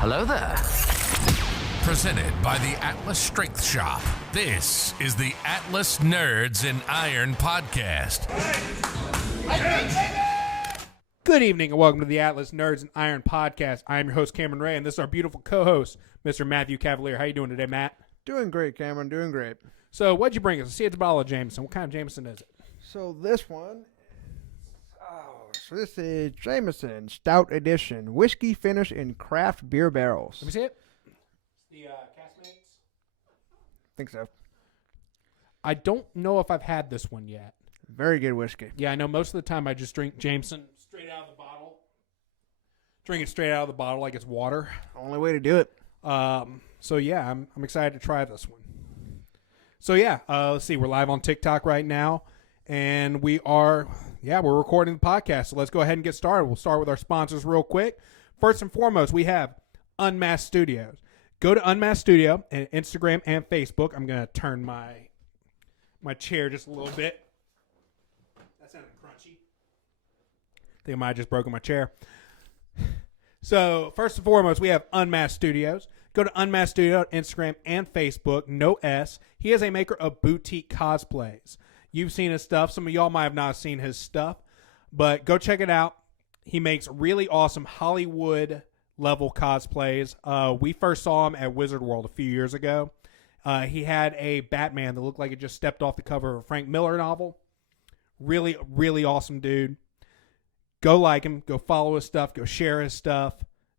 Hello there. Presented by the Atlas Strength Shop. This is the Atlas Nerds in Iron podcast. Good evening and welcome to the Atlas Nerds in Iron podcast. I am your host, Cameron Ray, and this is our beautiful co-host, Mr. Mathew Cavalier. How you doing today, Matt? Doing great, Cameron. Doing great. So what'd you bring us? I see it's a bottle of Jameson. What kind of Jameson is it? So this one, this is Jameson Stout Edition, whiskey finish in craft beer barrels. Let me see it. The Castmates? Think so. I don't know if I've had this one yet. Very good whiskey. Yeah, I know most of the time I just drink Jameson straight out of the bottle. Drink it straight out of the bottle like it's water. Only way to do it. So yeah, I'm excited to try this one. So yeah, let's see. We're live on TikTok right now, and we're recording the podcast. So let's go ahead and get started. We'll start with our sponsors real quick. First and foremost, we have Unmasked Studios. Go to Unmasked Studio and Instagram and Facebook. I'm gonna turn my chair just a little bit. That sounded crunchy. I think I might have just broken my chair. So first and foremost, we have Unmasked Studios. Go to Unmasked Studio on Instagram and Facebook. No S. He is a maker of boutique cosplays. You've seen his stuff. Some of y'all might have not seen his stuff, but go check it out. He makes really awesome Hollywood level cosplays. We first saw him at Wizard World a few years ago. He had a Batman that looked like it just stepped off the cover of a Frank Miller novel. Really, really awesome dude. Go like him. Go follow his stuff. Go share his stuff.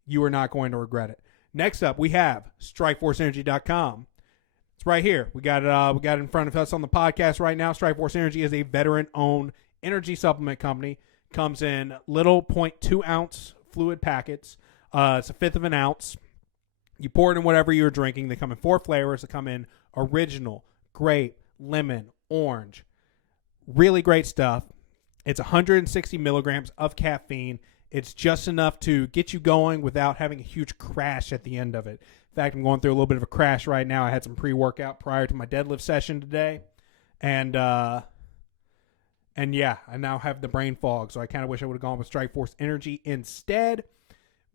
You are not going to regret it. Next up, we have StrikeForceEnergy.com. It's right here. We got it in front of us on the podcast right now. Strikeforce Energy is a veteran-owned energy supplement company. Comes in little 0.2 ounce fluid packets. It's a fifth of an ounce. You pour it in whatever you're drinking. They come in 4 flavors. They come in original, grape, lemon, orange. Really great stuff. It's 160 milligrams of caffeine. It's just enough to get you going without having a huge crash at the end of it. In fact, I'm going through a little bit of a crash right now. I had some pre-workout prior to my deadlift session today. And yeah, I now have the brain fog. So I kind of wish I would have gone with Strikeforce Energy instead.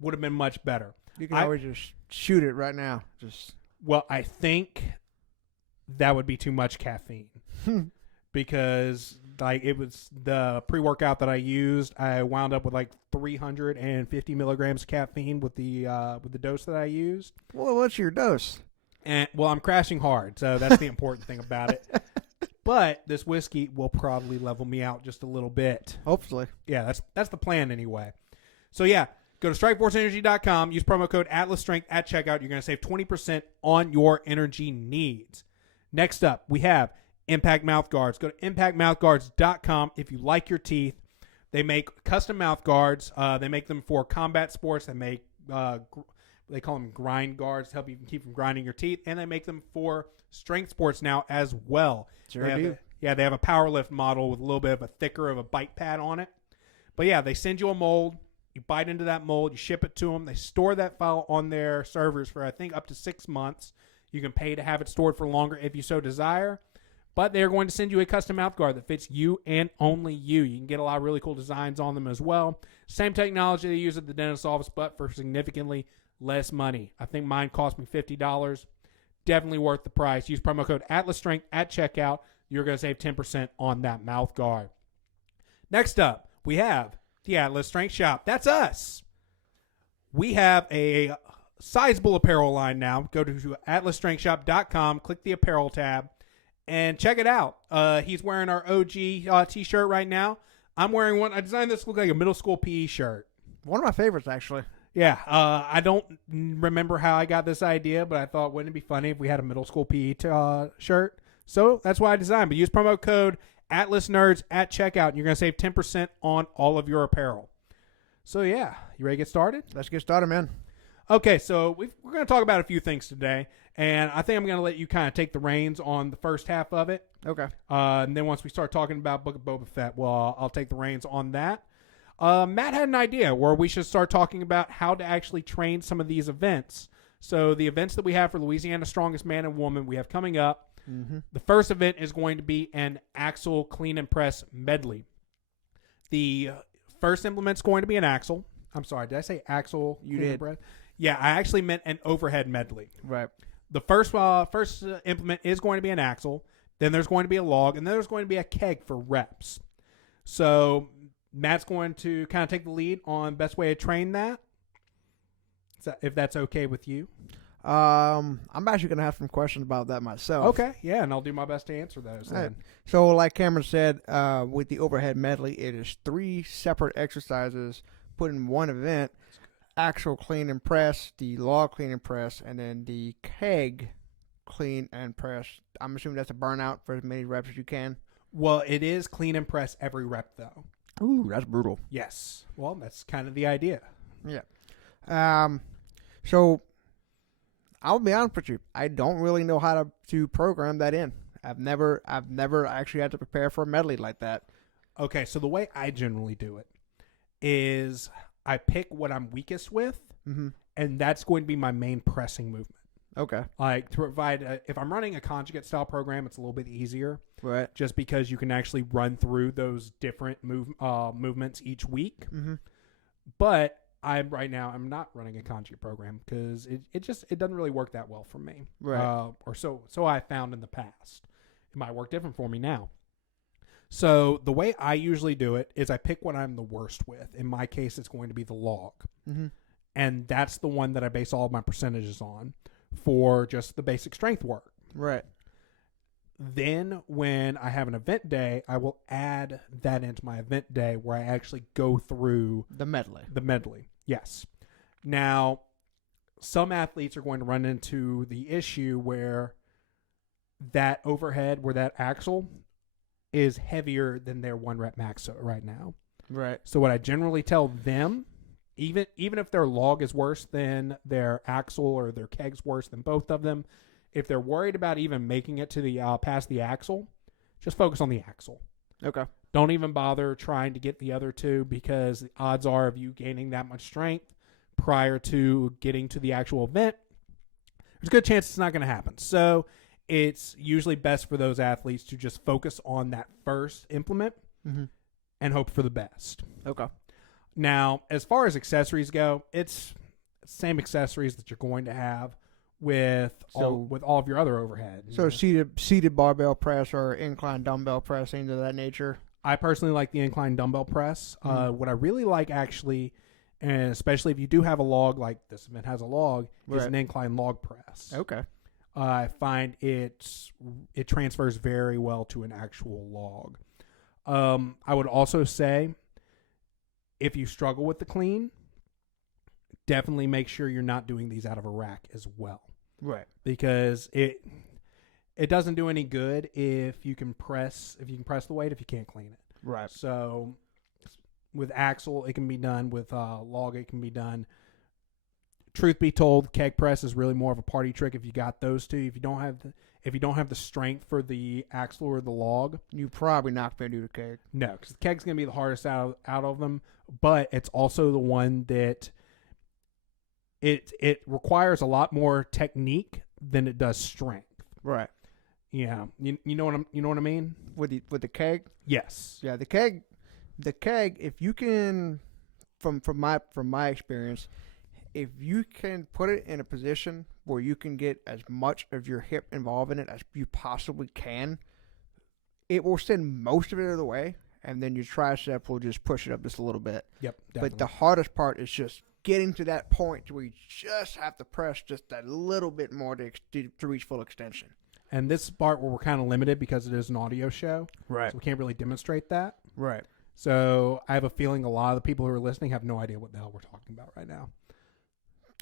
Would have been much better. You can always just shoot it right now. Well, I think that would be too much caffeine. Because it was the pre-workout that I used, I wound up with 350 milligrams of caffeine with the dose that I used. Well, what's your dose? And I'm crashing hard, so that's the important thing about it. But this whiskey will probably level me out just a little bit. Hopefully. Yeah, that's the plan anyway. So yeah, go to StrikeForceEnergy.com, use promo code AtlasStrength at checkout. You're going to save 20% on your energy needs. Next up, we have Impact Mouth Guards. Go to ImpactMouthGuards.com if you like your teeth. They make custom mouth guards. They make them for combat sports. They make they call them grind guards to help you keep from grinding your teeth, and they make them for strength sports now as well. Sure do. They have a power lift model with a little bit of a thicker of a bite pad on it. But yeah, they send you a mold. You bite into that mold. You ship it to them. They store that file on their servers for I think up to 6 months. You can pay to have it stored for longer if you so desire. But they're going to send you a custom mouth guard that fits you and only you. You can get a lot of really cool designs on them as well. Same technology they use at the dentist's office, but for significantly less money. I think mine cost me $50. Definitely worth the price. Use promo code AtlasStrength at checkout. You're going to save 10% on that mouth guard. Next up, we have the Atlas Strength Shop. That's us. We have a sizable apparel line now. Go to atlasstrengthshop.com, click the apparel tab, and check it out. He's wearing our OG t-shirt right now. I'm wearing one. I designed this to look like a middle school PE shirt. One of my favorites, actually. Yeah. I don't remember how I got this idea, but I thought, wouldn't it be funny if we had a middle school PE shirt? So that's why I designed. But use promo code AtlasNerds at checkout, and you're going to save 10% on all of your apparel. So yeah, you ready to get started? Let's get started, man. Okay, so we're going to talk about a few things today, and I think I'm going to let you kind of take the reins on the first half of it. Okay. And then once we start talking about Book of Boba Fett, well, I'll take the reins on that. Matt had an idea where we should start talking about how to actually train some of these events. So the events that we have for Louisiana Strongest Man and Woman we have coming up. Mm-hmm. The first event is going to be an axle clean and press medley. The first implement's going to be an axle. I'm sorry, did I say axle? You did. Yeah, I actually meant an overhead medley. Right. The first implement is going to be an axle. Then there's going to be a log, and then there's going to be a keg for reps. So Matt's going to kind of take the lead on best way to train that. If that's okay with you. I'm actually going to have some questions about that myself. Okay, yeah, and I'll do my best to answer those. Right. Then. So like Cameron said, with the overhead medley, it is 3 separate exercises put in one event. Axle clean and press, the log clean and press, and then the keg clean and press. I'm assuming that's a burnout for as many reps as you can. Well, it is clean and press every rep, though. Ooh, that's brutal. Yes. Well, that's kind of the idea. Yeah. So I'll be honest with you. I don't really know how to program that in. I've never actually had to prepare for a medley like that. Okay, so the way I generally do it is I pick what I'm weakest with, and that's going to be my main pressing movement. Okay. Like to provide, if I'm running a conjugate style program, it's a little bit easier. Right. Just because you can actually run through those different movements each week. Mm-hmm. But I'm not running a conjugate program because it doesn't really work that well for me. Right. Or so I found in the past. It might work different for me now. So the way I usually do it is I pick what I'm the worst with. In my case, it's going to be the log. Mm-hmm. And that's the one that I base all of my percentages on for just the basic strength work. Right. Then when I have an event day, I will add that into my event day where I actually go through the medley. Yes. Now, some athletes are going to run into the issue where that overhead, where that axle is heavier than their 1 rep max right now. Right. So what I generally tell them, even if their log is worse than their axle or their keg's worse than both of them, if they're worried about even making it to the past the axle, just focus on the axle. Okay. Don't even bother trying to get the other two because the odds are of you gaining that much strength prior to getting to the actual event, there's a good chance it's not going to happen. So it's usually best for those athletes to just focus on that first implement and hope for the best. Okay. Now, as far as accessories go, it's the same accessories that you're going to have with all of your other overhead. So seated barbell press or incline dumbbell press, things of that nature. I personally like the incline dumbbell press. What I really like actually, and especially if you do have a log, like this event has a log, is an incline log press. Okay. I find it transfers very well to an actual log. I would also say, if you struggle with the clean, definitely make sure you're not doing these out of a rack as well. Right. Because it doesn't do any good if you can press the weight if you can't clean it. Right. So with axle, it can be done. With log, it can be done. Truth be told, keg press is really more of a party trick if you got those two. If you don't have the strength for the axle or the log, you probably not going to do the keg. No, because the keg's going to be the hardest out of them. But it's also the one that it requires a lot more technique than it does strength. Right. Yeah. You know what I mean? With the keg? Yes. Yeah, the keg, if you can, from my experience, if you can put it in a position where you can get as much of your hip involved in it as you possibly can, it will send most of it out of the way, and then your tricep will just push it up just a little bit. Yep, definitely. But the hardest part is just getting to that point where you just have to press just a little bit more to reach full extension. And this part where we're kind of limited because it is an audio show. Right. So we can't really demonstrate that. Right. So I have a feeling a lot of the people who are listening have no idea what the hell we're talking about right now.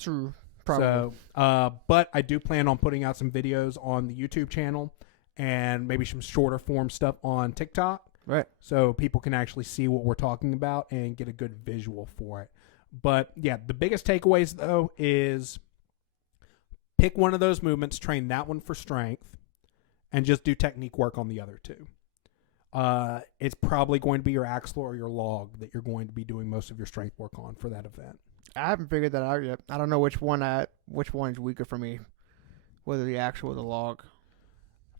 True. Probably. So, but I do plan on putting out some videos on the YouTube channel and maybe some shorter form stuff on TikTok. Right. So people can actually see what we're talking about and get a good visual for it. But yeah, the biggest takeaways though is pick one of those movements, train that one for strength, and just do technique work on the other two. It's probably going to be your axle or your log that you're going to be doing most of your strength work on for that event. I haven't figured that out yet. I don't know which one is weaker for me, whether the axle or the log.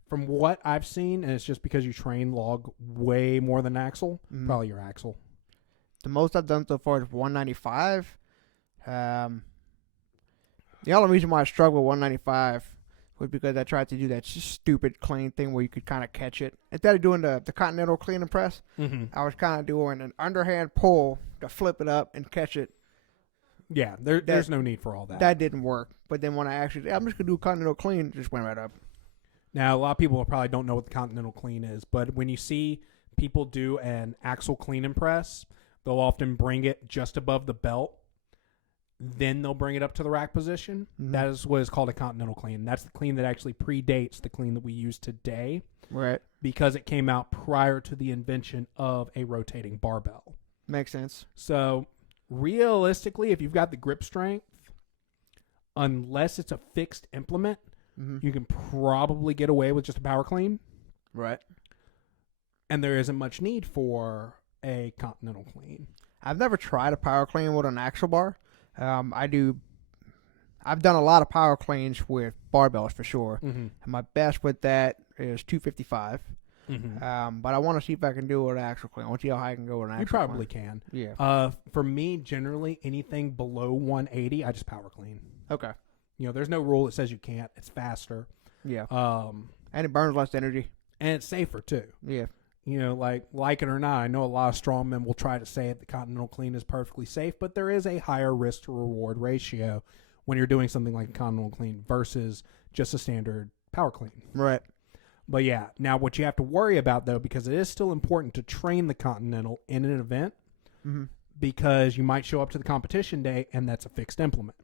From what I've seen, and it's just because you train log way more than axle, probably your axle. The most I've done so far is 195. The only reason why I struggled with 195 was because I tried to do that stupid clean thing where you could kind of catch it. Instead of doing the Continental Clean and press, I was kind of doing an underhand pull to flip it up and catch it. Yeah, there's no need for all that. That didn't work. But then when I'm just going to do Continental Clean, it just went right up. Now, a lot of people probably don't know what the Continental Clean is, but when you see people do an axle clean and press, they'll often bring it just above the belt. Then they'll bring it up to the rack position. That is what is called a Continental Clean. That's the clean that actually predates the clean that we use today. Right. Because it came out prior to the invention of a rotating barbell. Makes sense. So, realistically, if you've got the grip strength, unless it's a fixed implement, you can probably get away with just a power clean. Right. And there isn't much need for a Continental Clean. I've never tried a power clean with an axle bar. I've done a lot of power cleans with barbells for sure. And my best with that is 255. But I want to see if I can do it with an axle clean. I want to see how high I can go with an axle You probably can. Yeah. For me, generally, anything below 180, I just power clean. Okay. You know, there's no rule that says you can't. It's faster. Yeah. And it burns less energy. And it's safer, too. Yeah. You know, like it or not, I know a lot of strongmen will try to say that the Continental Clean is perfectly safe, but there is a higher risk to reward ratio when you're doing something like a Continental Clean versus just a standard power clean. Right. But yeah, now what you have to worry about, though, because it is still important to train the Continental in an event, because you might show up to the competition day and that's a fixed implement.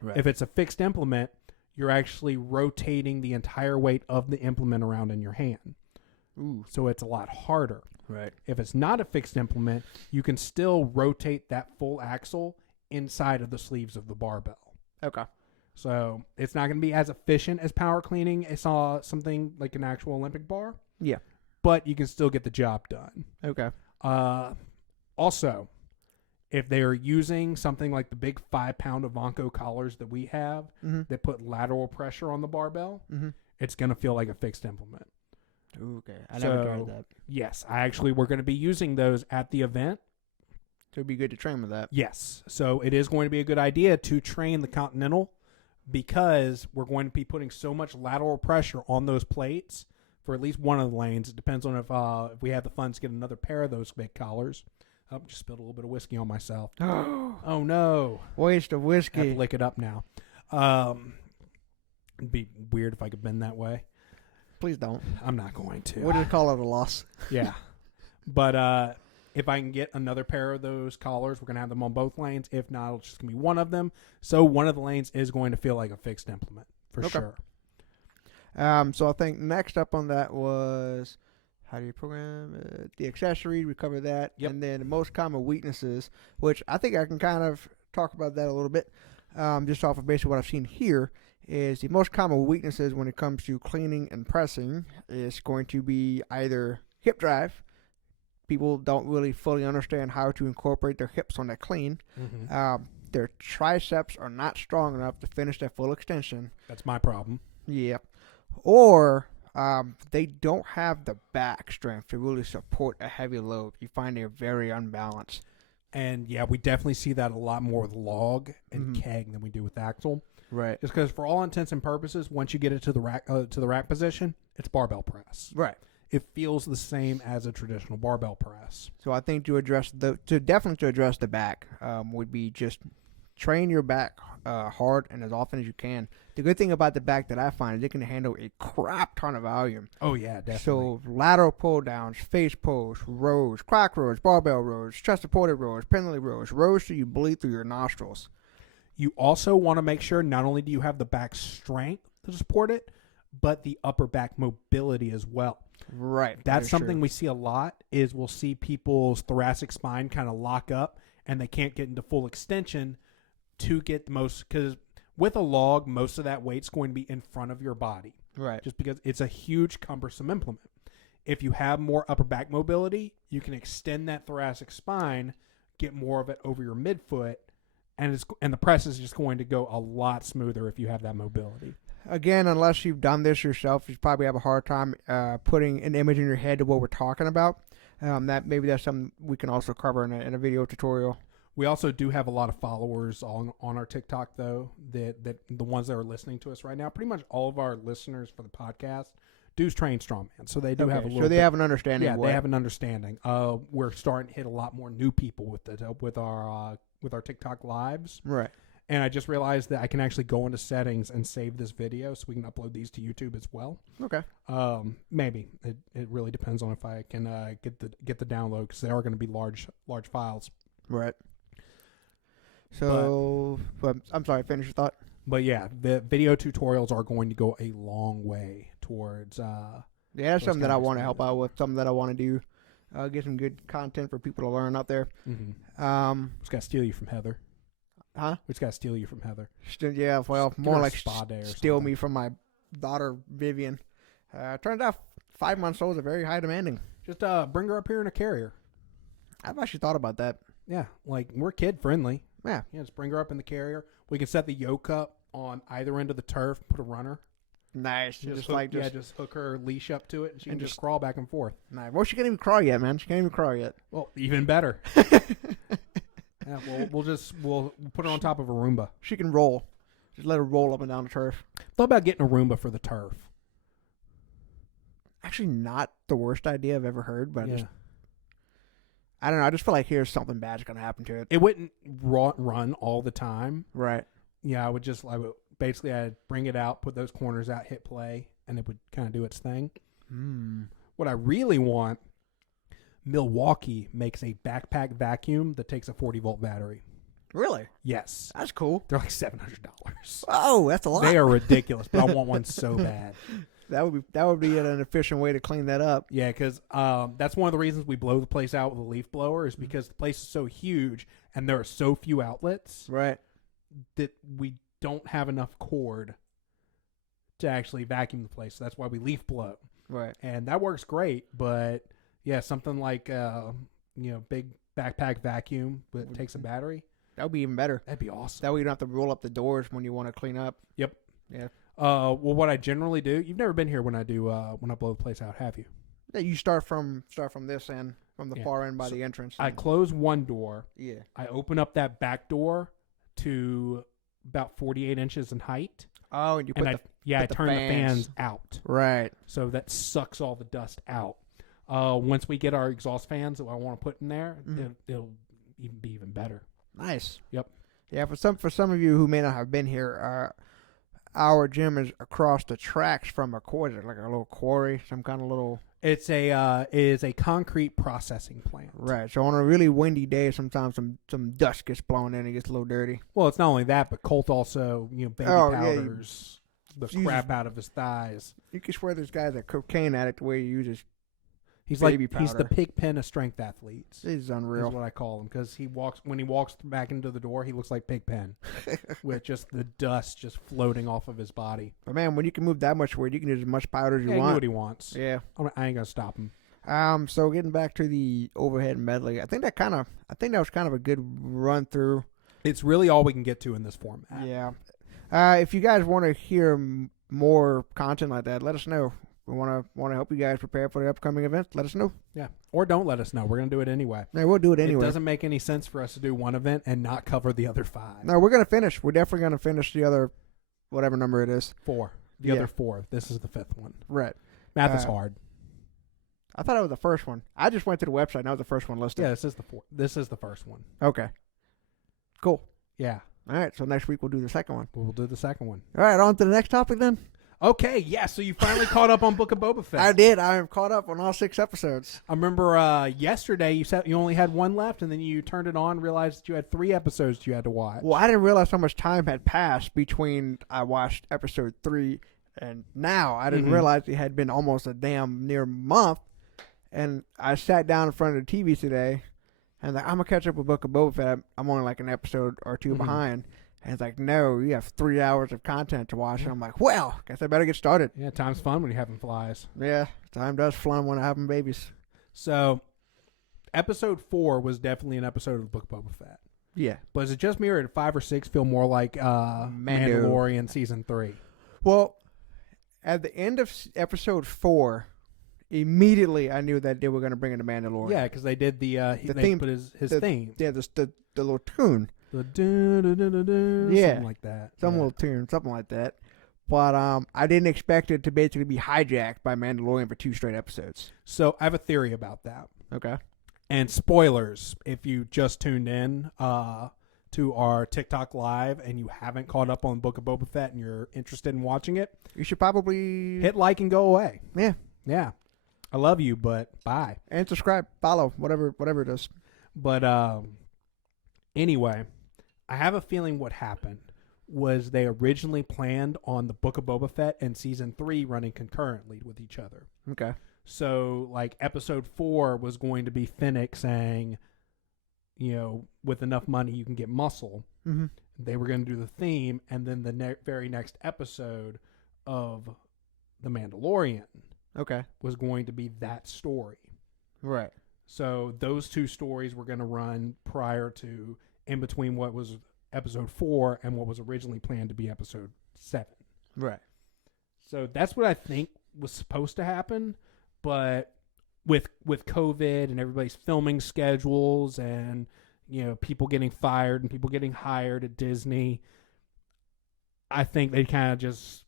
Right. If it's a fixed implement, you're actually rotating the entire weight of the implement around in your hand. Ooh. So it's a lot harder. Right. If it's not a fixed implement, you can still rotate that full axle inside of the sleeves of the barbell. Okay. So it's not going to be as efficient as power cleaning. I saw something like an actual Olympic bar. Yeah. But you can still get the job done. Okay. Also, if they are using something like the big 5-pound Ivanko collars that we have that put lateral pressure on the barbell, it's going to feel like a fixed implement. Okay. I never tried that. Yes. We're going to be using those at the event. So it'd be good to train with that. Yes. So it is going to be a good idea to train the Continental because we're going to be putting so much lateral pressure on those plates for at least one of the lanes. It depends on if we have the funds to get another pair of those big collars. Oh, just spilled a little bit of whiskey on myself. Oh, no. Waste of whiskey. I have to lick it up now. It'd be weird if I could bend that way. Please don't. I'm not going to. What do you call it, a loss? Yeah. But if I can get another pair of those collars, we're going to have them on both lanes. If not, it's just going to be one of them. So one of the lanes is going to feel like a fixed implement for sure. So I think next up on that was how do you program the accessory? We covered that. Yep. And then the most common weaknesses, which I think I can kind of talk about that a little bit, just off of basically what I've seen here. Is the most common weaknesses when it comes to cleaning and pressing is going to be either hip drive. People don't really fully understand how to incorporate their hips on that clean. Their triceps are not strong enough to finish that full extension. That's my problem. Yeah. Or they don't have the back strength to really support a heavy load. You find they're very unbalanced. And yeah, we definitely see that a lot more with log and keg than we do with axle. Right. Just because for all intents and purposes, once you get it to the rack position, it's barbell press. Right. It feels the same as a traditional barbell press. So I think to address the back would be just train your back hard and as often as you can. The good thing about the back that I find is it can handle a crap ton of volume. Oh yeah, definitely. So lateral pull downs, face pulls, rows, crack rows, barbell rows, chest supported rows, pendulum rows till you bleed through your nostrils. You also want to make sure not only do you have the back strength to support it, but the upper back mobility as well. Right. That's something we see a lot is we'll see people's thoracic spine kind of lock up and they can't get into full extension to get the most, because with a log, most of that weight's going to be in front of your body. Right. Just because it's a huge cumbersome implement. If you have more upper back mobility, you can extend that thoracic spine, get more of it over your midfoot, and the press is just going to go a lot smoother if you have that mobility. Again, unless you've done this yourself, you probably have a hard time putting an image in your head of what we're talking about. That's something we can also cover in a video tutorial. We also do have a lot of followers on our TikTok, though, that the ones that are listening to us right now. Pretty much all of our listeners for the podcast do train strongman, so they do have a little. So they have an understanding. Yeah, they have an understanding. We're starting to hit a lot more new people with our TikTok lives. Right. And I just realized that I can actually go into settings and save this video so we can upload these to YouTube as well. Okay. Maybe it really depends on if I can get the download, because they are going to be large files. Right. So, but I'm sorry. Finish your thought. But yeah, the video tutorials are going to go a long way towards. Yeah, that's something that I want to help out with. Something that I want to do. Get some good content for people to learn out there. Mm-hmm. Just got to steal you from Heather. Huh? We just got to steal you from Heather. Yeah, well, Just more give her a like spa day or steal something. me from my daughter, Vivian. Turns out 5 months old is very high demanding. Just bring her up here in a carrier. I've actually thought about that. Yeah, like we're kid friendly. Yeah. Yeah, just bring her up in the carrier. We can set the yoke up on either end of the turf, put a runner. Nice. Just hook her leash up to it, and she can just just crawl back and forth. Nice. Well, she can't even crawl yet, man. She can't even crawl yet. Well, even better. Yeah, we'll put her on top of a Roomba. She can roll. Just let her roll up and down the turf. Thought about getting a Roomba for the turf. Actually, not the worst idea I've ever heard, but Yeah. I don't know. I just feel like here's something bad's going to happen to it. It wouldn't run all the time. Right. Yeah, basically I'd bring it out, put those corners out, hit play, and it would kind of do its thing. What I really want, Milwaukee makes a backpack vacuum that takes a 40-volt battery. Really? Yes. That's cool. They're like $700. Oh, that's a lot. They are ridiculous, but I want one so bad. That would be an efficient way to clean that up. Yeah, because that's one of the reasons we blow the place out with a leaf blower, is because the place is so huge and there are so few outlets Right. that we don't have enough cord to actually vacuum the place. So that's why we leaf blow. Right. And that works great, but yeah, something like big backpack vacuum that takes a battery. That would be even better. That'd be awesome. That way you don't have to roll up the doors when you want to clean up. Yep. Yeah. Well, what I generally do, you've never been here when I blow the place out, have you? Yeah, you start from this end, from the far end by the entrance. I close one door. Yeah. I open up that back door to about 48 inches in height. Oh, and you put I turn the fans out. Right. So that sucks all the dust out. Once we get our exhaust fans that I want to put in there, it'll even be even better. Nice. Yep. Yeah, for some of you who may not have been here, our gym is across the tracks from a quarry, like a little quarry, some kind of little. It's a concrete processing plant. Right. So on a really windy day, sometimes some dust gets blown in and gets a little dirty. Well, it's not only that, but Colt also, baby powders the crap out of his thighs. You can swear this guy's a cocaine addict the way he uses. He's baby he's the powder. pig pen of strength athletes. This is unreal. Is what I call him, because when he walks back into the door, he looks like Pig Pen, with just the dust just floating off of his body. But man, when you can move that much weight, you can use as much powder as you He want. can do what he wants. Yeah. I ain't gonna stop him. So getting back to the overhead medley, I think that was kind of a good run through. It's really all we can get to in this format. Yeah. If you guys want to hear more content like that, let us know. We want to help you guys prepare for the upcoming event. Let us know. Yeah. Or don't let us know. We're gonna do it anyway. Yeah, we'll do it anyway. It doesn't make any sense for us to do one event and not cover the other 5. No, we're gonna finish. We're definitely gonna finish the other, whatever number it is. 4. The other 4. This is the 5th one. Right. Math is hard. I thought it was the first one. I just went to the website. And that was the first one listed. Yeah, this is the 4. This is the first one. Okay. Cool. Yeah. All right. So next week we'll do the second one. We'll do the second one. All right. On to the next topic then. Okay, yeah, so you finally caught up on Book of Boba Fett. I did. I am caught up on all 6 episodes. I remember yesterday you said you only had 1 left, and then you turned it on, realized that you had 3 episodes you had to watch. Well, I didn't realize how much time had passed between I watched episode 3 and now. I didn't realize it had been almost a damn near month. And I sat down in front of the TV today, and I'm going to catch up with Book of Boba Fett. I'm only like an episode or 2 behind. And it's like, no, you have 3 hours of content to watch. And I'm like, well, guess I better get started. Yeah, time's fun when you're having flies. Yeah, time does fly when I'm having babies. So, episode 4 was definitely an episode of Book of Boba Fett. Yeah. But is it just me, or did 5 or 6 feel more like Mandalorian Season 3? Well, at the end of episode 4, immediately I knew that they were going to bring in the Mandalorian. Yeah, because they did they theme, put his theme. Yeah, the little tune. Yeah, something like that. Some little tune, something like that. But I didn't expect it to basically be hijacked by Mandalorian for 2 straight episodes. So I have a theory about that. Okay. And spoilers, if you just tuned in to our TikTok live and you haven't caught up on Book of Boba Fett and you're interested in watching it, You should probably hit like and go away. Yeah. Yeah. I love you, but bye. And subscribe, follow, whatever it is. But anyway, I have a feeling what happened was they originally planned on the Book of Boba Fett and Season 3 running concurrently with each other. Okay. So, like, Episode 4 was going to be Fennec saying, with enough money you can get muscle. Mm-hmm. They were going to do the theme, and then the very next episode of The Mandalorian was going to be that story. Right. So those 2 stories were going to run in between what was Episode 4 and what was originally planned to be Episode 7. Right. So that's what I think was supposed to happen, but with COVID and everybody's filming schedules and people getting fired and people getting hired at Disney, I think they kind of just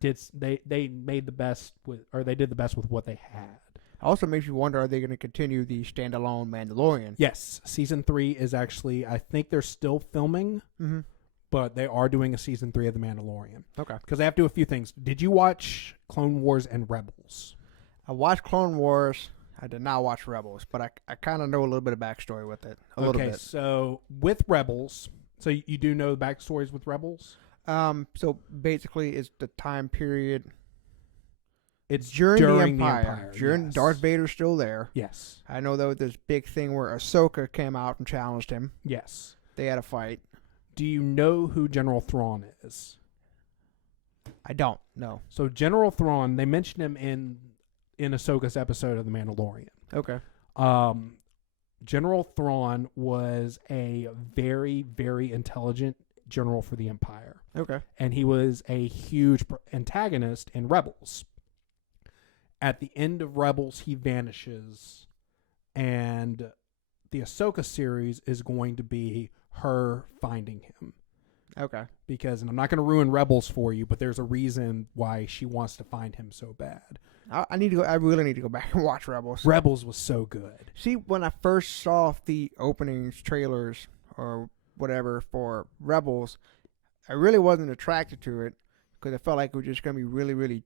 did the best with what they had. Also makes you wonder, are they going to continue the standalone Mandalorian? Yes, Season 3 is actually, I think they're still filming, but they are doing a Season 3 of The Mandalorian. Okay. Because they have to do a few things. Did you watch Clone Wars and Rebels? I watched Clone Wars. I did not watch Rebels, but I kind of know a little bit of backstory with it. A little bit. Okay, so with Rebels, so you do know the backstories with Rebels? So basically it's the time period... It's during the Empire. During yes. Darth Vader's still there. Yes. I know there was this big thing where Ahsoka came out and challenged him. Yes. They had a fight. Do you know who General Thrawn is? I don't know. So General Thrawn, they mentioned him in Ahsoka's episode of The Mandalorian. Okay. General Thrawn was a very, very intelligent general for the Empire. Okay. And he was a huge antagonist in Rebels. At the end of Rebels, he vanishes, and the Ahsoka series is going to be her finding him. Okay. Because, and I'm not going to ruin Rebels for you, but there's a reason why she wants to find him so bad. I need to go. I really need to go back and watch Rebels. Rebels was so good. See, when I first saw the openings, trailers, or whatever for Rebels, I really wasn't attracted to it because I felt like it was just going to be really, really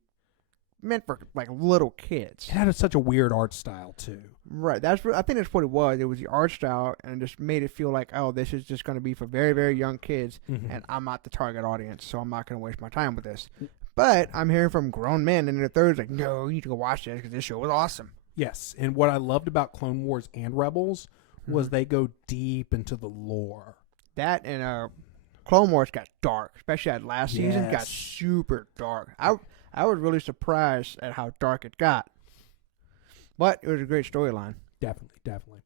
meant for like little kids. It had such a weird art style too. Right. I think that's what it was. It was the art style, and it just made it feel like, oh, this is just going to be for very, very young kids, and I'm not the target audience, so I'm not going to waste my time with this. But I'm hearing from grown men in their 30s like, no, you need to go watch this because this show was awesome. Yes, and what I loved about Clone Wars and Rebels was they go deep into the lore. That and Clone Wars got dark, especially that last season got super dark. I was really surprised at how dark it got. But it was a great storyline. Definitely.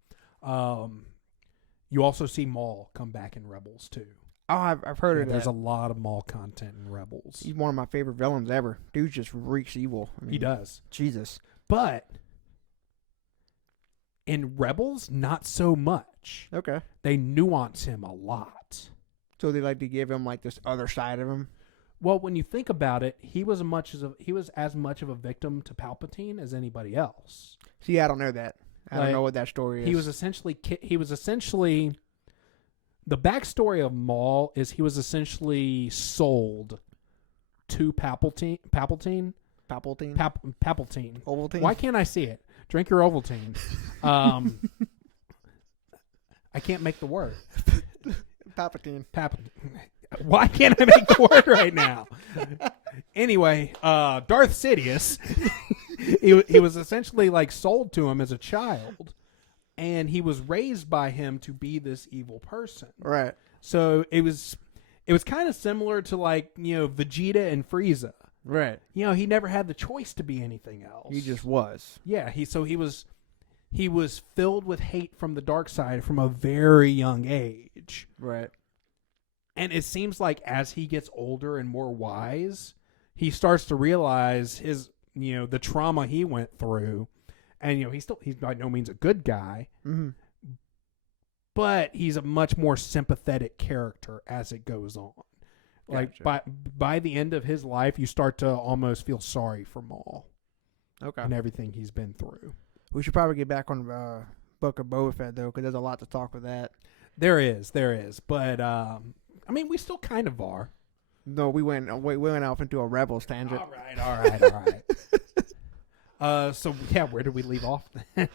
You also see Maul come back in Rebels too. Oh, I've heard of that. There's a lot of Maul content in Rebels. He's one of my favorite villains ever. Dude just reeks evil. I mean, he does. Jesus. But in Rebels, not so much. Okay. They nuance him a lot. So they like to give him like this other side of him? Well, when you think about it, he was as much of a victim to Palpatine as anybody else. See, I don't know that. I don't know what that story is. He was essentially the backstory of Maul is he was essentially sold to Palpatine. Palpatine. Ovaltine. Why can't I see it? Drink your Ovaltine. I can't make the word. Palpatine. Why can't I make the word right now? Anyway, Darth Sidious, he was essentially like sold to him as a child, and he was raised by him to be this evil person. Right. So it was kind of similar to like, Vegeta and Frieza. Right. He never had the choice to be anything else. He just was. Yeah, he was filled with hate from the dark side from a very young age. Right. And it seems like as he gets older and more wise, he starts to realize the trauma he went through, and he's by no means a good guy, but he's a much more sympathetic character as it goes on. Like by the end of his life, you start to almost feel sorry for Maul. Okay. And everything he's been through. We should probably get back on Book of Boba Fett though, because there's a lot to talk with that. There is, but we still kind of are. No, we went off into a Rebels tangent. All right. So yeah, where did we leave off then?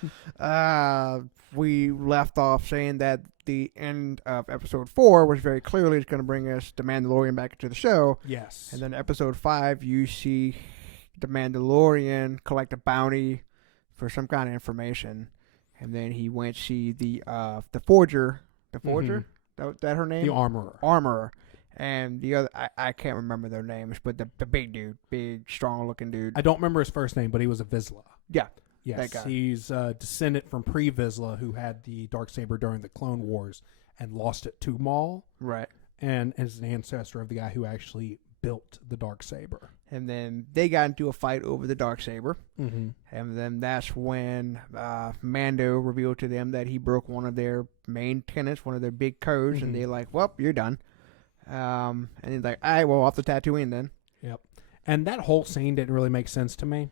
We left off saying that the end of episode 4 was very clearly going to bring us the Mandalorian back into the show. Yes. And then episode 5, you see the Mandalorian collect a bounty for some kind of information, and then he went to see the forger. The forger? That her name? The armorer. Armorer. And the other, I can't remember their names, but the big dude, big, strong-looking dude. I don't remember his first name, but he was a Vizsla. Yeah. Yes, that guy. He's a descendant from Pre-Vizsla who had the Darksaber during the Clone Wars and lost it to Maul. Right. And is an ancestor of the guy who actually built the Darksaber. And then they got into a fight over the Darksaber. Mm-hmm. And then that's when Mando revealed to them that he broke one of their main tenets, one of their big codes, and they're like, well, you're done. And he's like, all right, well, off the Tatooine then. Yep. And that whole scene didn't really make sense to me.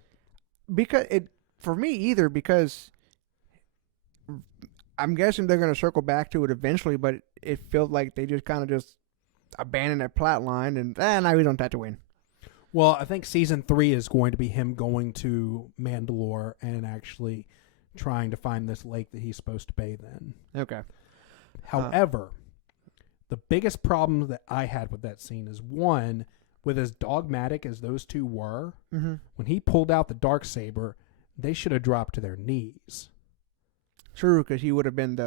For me either, because I'm guessing they're going to circle back to it eventually, but it felt like they just kind of just abandoned that plot line and, now he's on Tatooine. Well, I think season 3 is going to be him going to Mandalore and actually trying to find this lake that he's supposed to bathe in. Okay. However, the biggest problem that I had with that scene is, one, with as dogmatic as those two were, when he pulled out the Darksaber, they should have dropped to their knees. True, because he would have been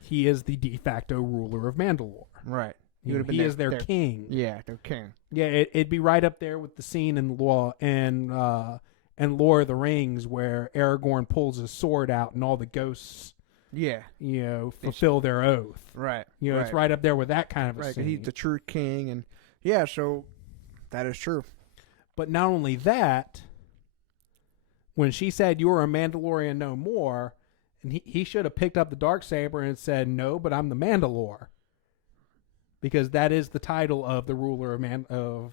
He is the de facto ruler of Mandalore. Right. He is their king. Yeah, their king. Yeah, it'd be right up there with the scene in Lord of the Rings where Aragorn pulls his sword out and all the ghosts, fulfill their oath. Right. It's right up there with that kind of a scene. He's the true king, and so that is true. But not only that, when she said, "You are a Mandalorian no more," and he should have picked up the Darksaber and said, "No, but I'm the Mandalore." Because that is the title of the ruler of Mandalore,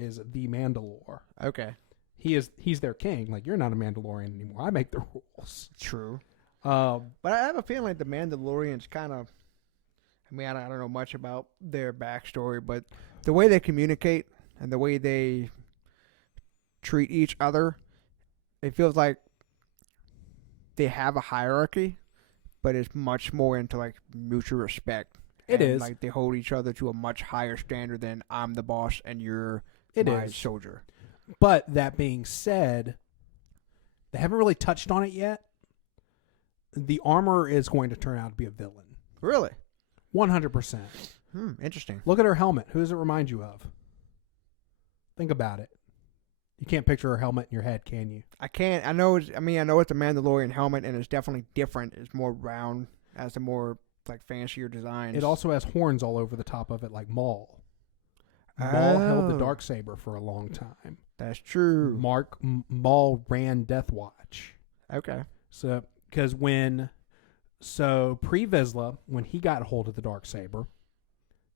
is the Mandalore. Okay. He's their king. Like, you're not a Mandalorian anymore. I make the rules. True. But I have a feeling like the Mandalorians kind of, I don't know much about their backstory, but the way they communicate and the way they treat each other, it feels like they have a hierarchy, but it's much more into like mutual respect. It is. Like they hold each other to a much higher standard than I'm the boss and you're my soldier. But that being said, they haven't really touched on it yet. The armorer is going to turn out to be a villain. Really? 100%. Interesting. Look at her helmet. Who does it remind you of? Think about it. You can't picture her helmet in your head, can you? I can't. I know it's a Mandalorian helmet, and it's definitely different. It's more round, has a more like fancier designs. It also has horns all over the top of it, like Maul. Maul held the Darksaber for a long time. That's true. Maul ran Death Watch. Okay. So, because Pre-Vizsla, when he got hold of the Darksaber,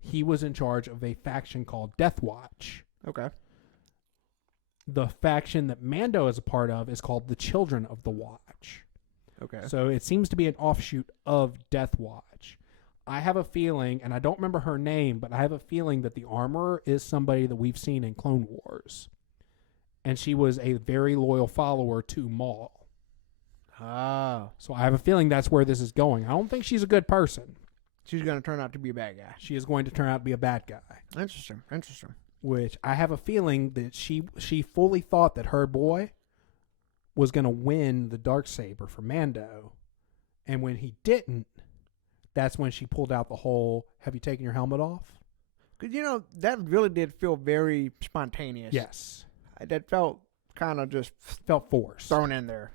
he was in charge of a faction called Death Watch. Okay. The faction that Mando is a part of is called the Children of the Watch. Okay. So it seems to be an offshoot of Death Watch. I have a feeling, and I don't remember her name, but I have a feeling that the armorer is somebody that we've seen in Clone Wars. And she was a very loyal follower to Maul. Ah. So I have a feeling that's where this is going. I don't think she's a good person. She's going to turn out to be a bad guy. She is going to turn out to be a bad guy. Interesting. Which I have a feeling that she fully thought that her boy was going to win the Darksaber for Mando. And when he didn't, that's when she pulled out the whole, have you taken your helmet off? Because, that really did feel very spontaneous. Yes. That felt kind of just felt forced. Thrown in there.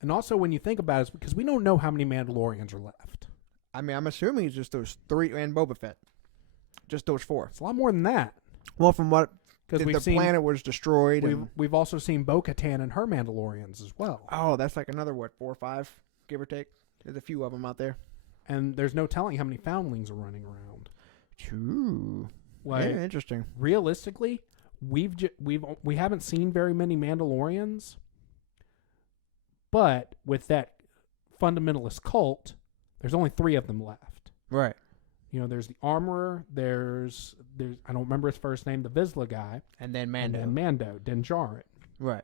And also when you think about it, because we don't know how many Mandalorians are left. I'm assuming it's just those 3 and Boba Fett. Just those 4. It's a lot more than that. Well, from what Because the planet was destroyed. We've also seen Bo-Katan and her Mandalorians as well. Oh, that's like another, 4 or 5, give or take? There's a few of them out there. And there's no telling how many foundlings are running around. True. Like, yeah, interesting. Realistically, we haven't seen very many Mandalorians, but with that fundamentalist cult, there's only 3 of them left. Right. You know, there's the Armorer, there's I don't remember his first name, the Vizsla guy, And then Mando. and then Mando, Din Djarin. Right.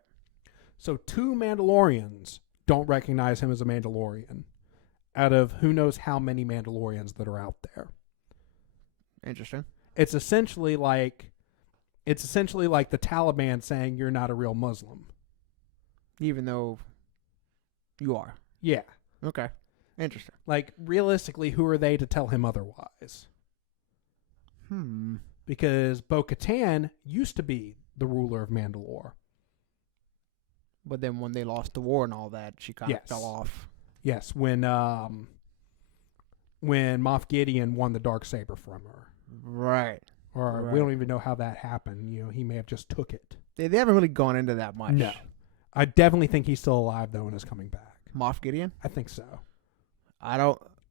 So 2 Mandalorians don't recognize him as a Mandalorian out of who knows how many Mandalorians that are out there. Interesting. It's essentially like the Taliban saying you're not a real Muslim. Even though you are. Yeah. Okay. Interesting. Like, realistically, who are they to tell him otherwise? Because Bo-Katan used to be the ruler of Mandalore. But then when they lost the war and all that, she kind of fell off. Yes, when Moff Gideon won the Darksaber from her. Right. Or we don't even know how that happened. You know, he may have just took it. They haven't really gone into that much. No. I definitely think he's still alive, though, and is coming back. Moff Gideon? I think so.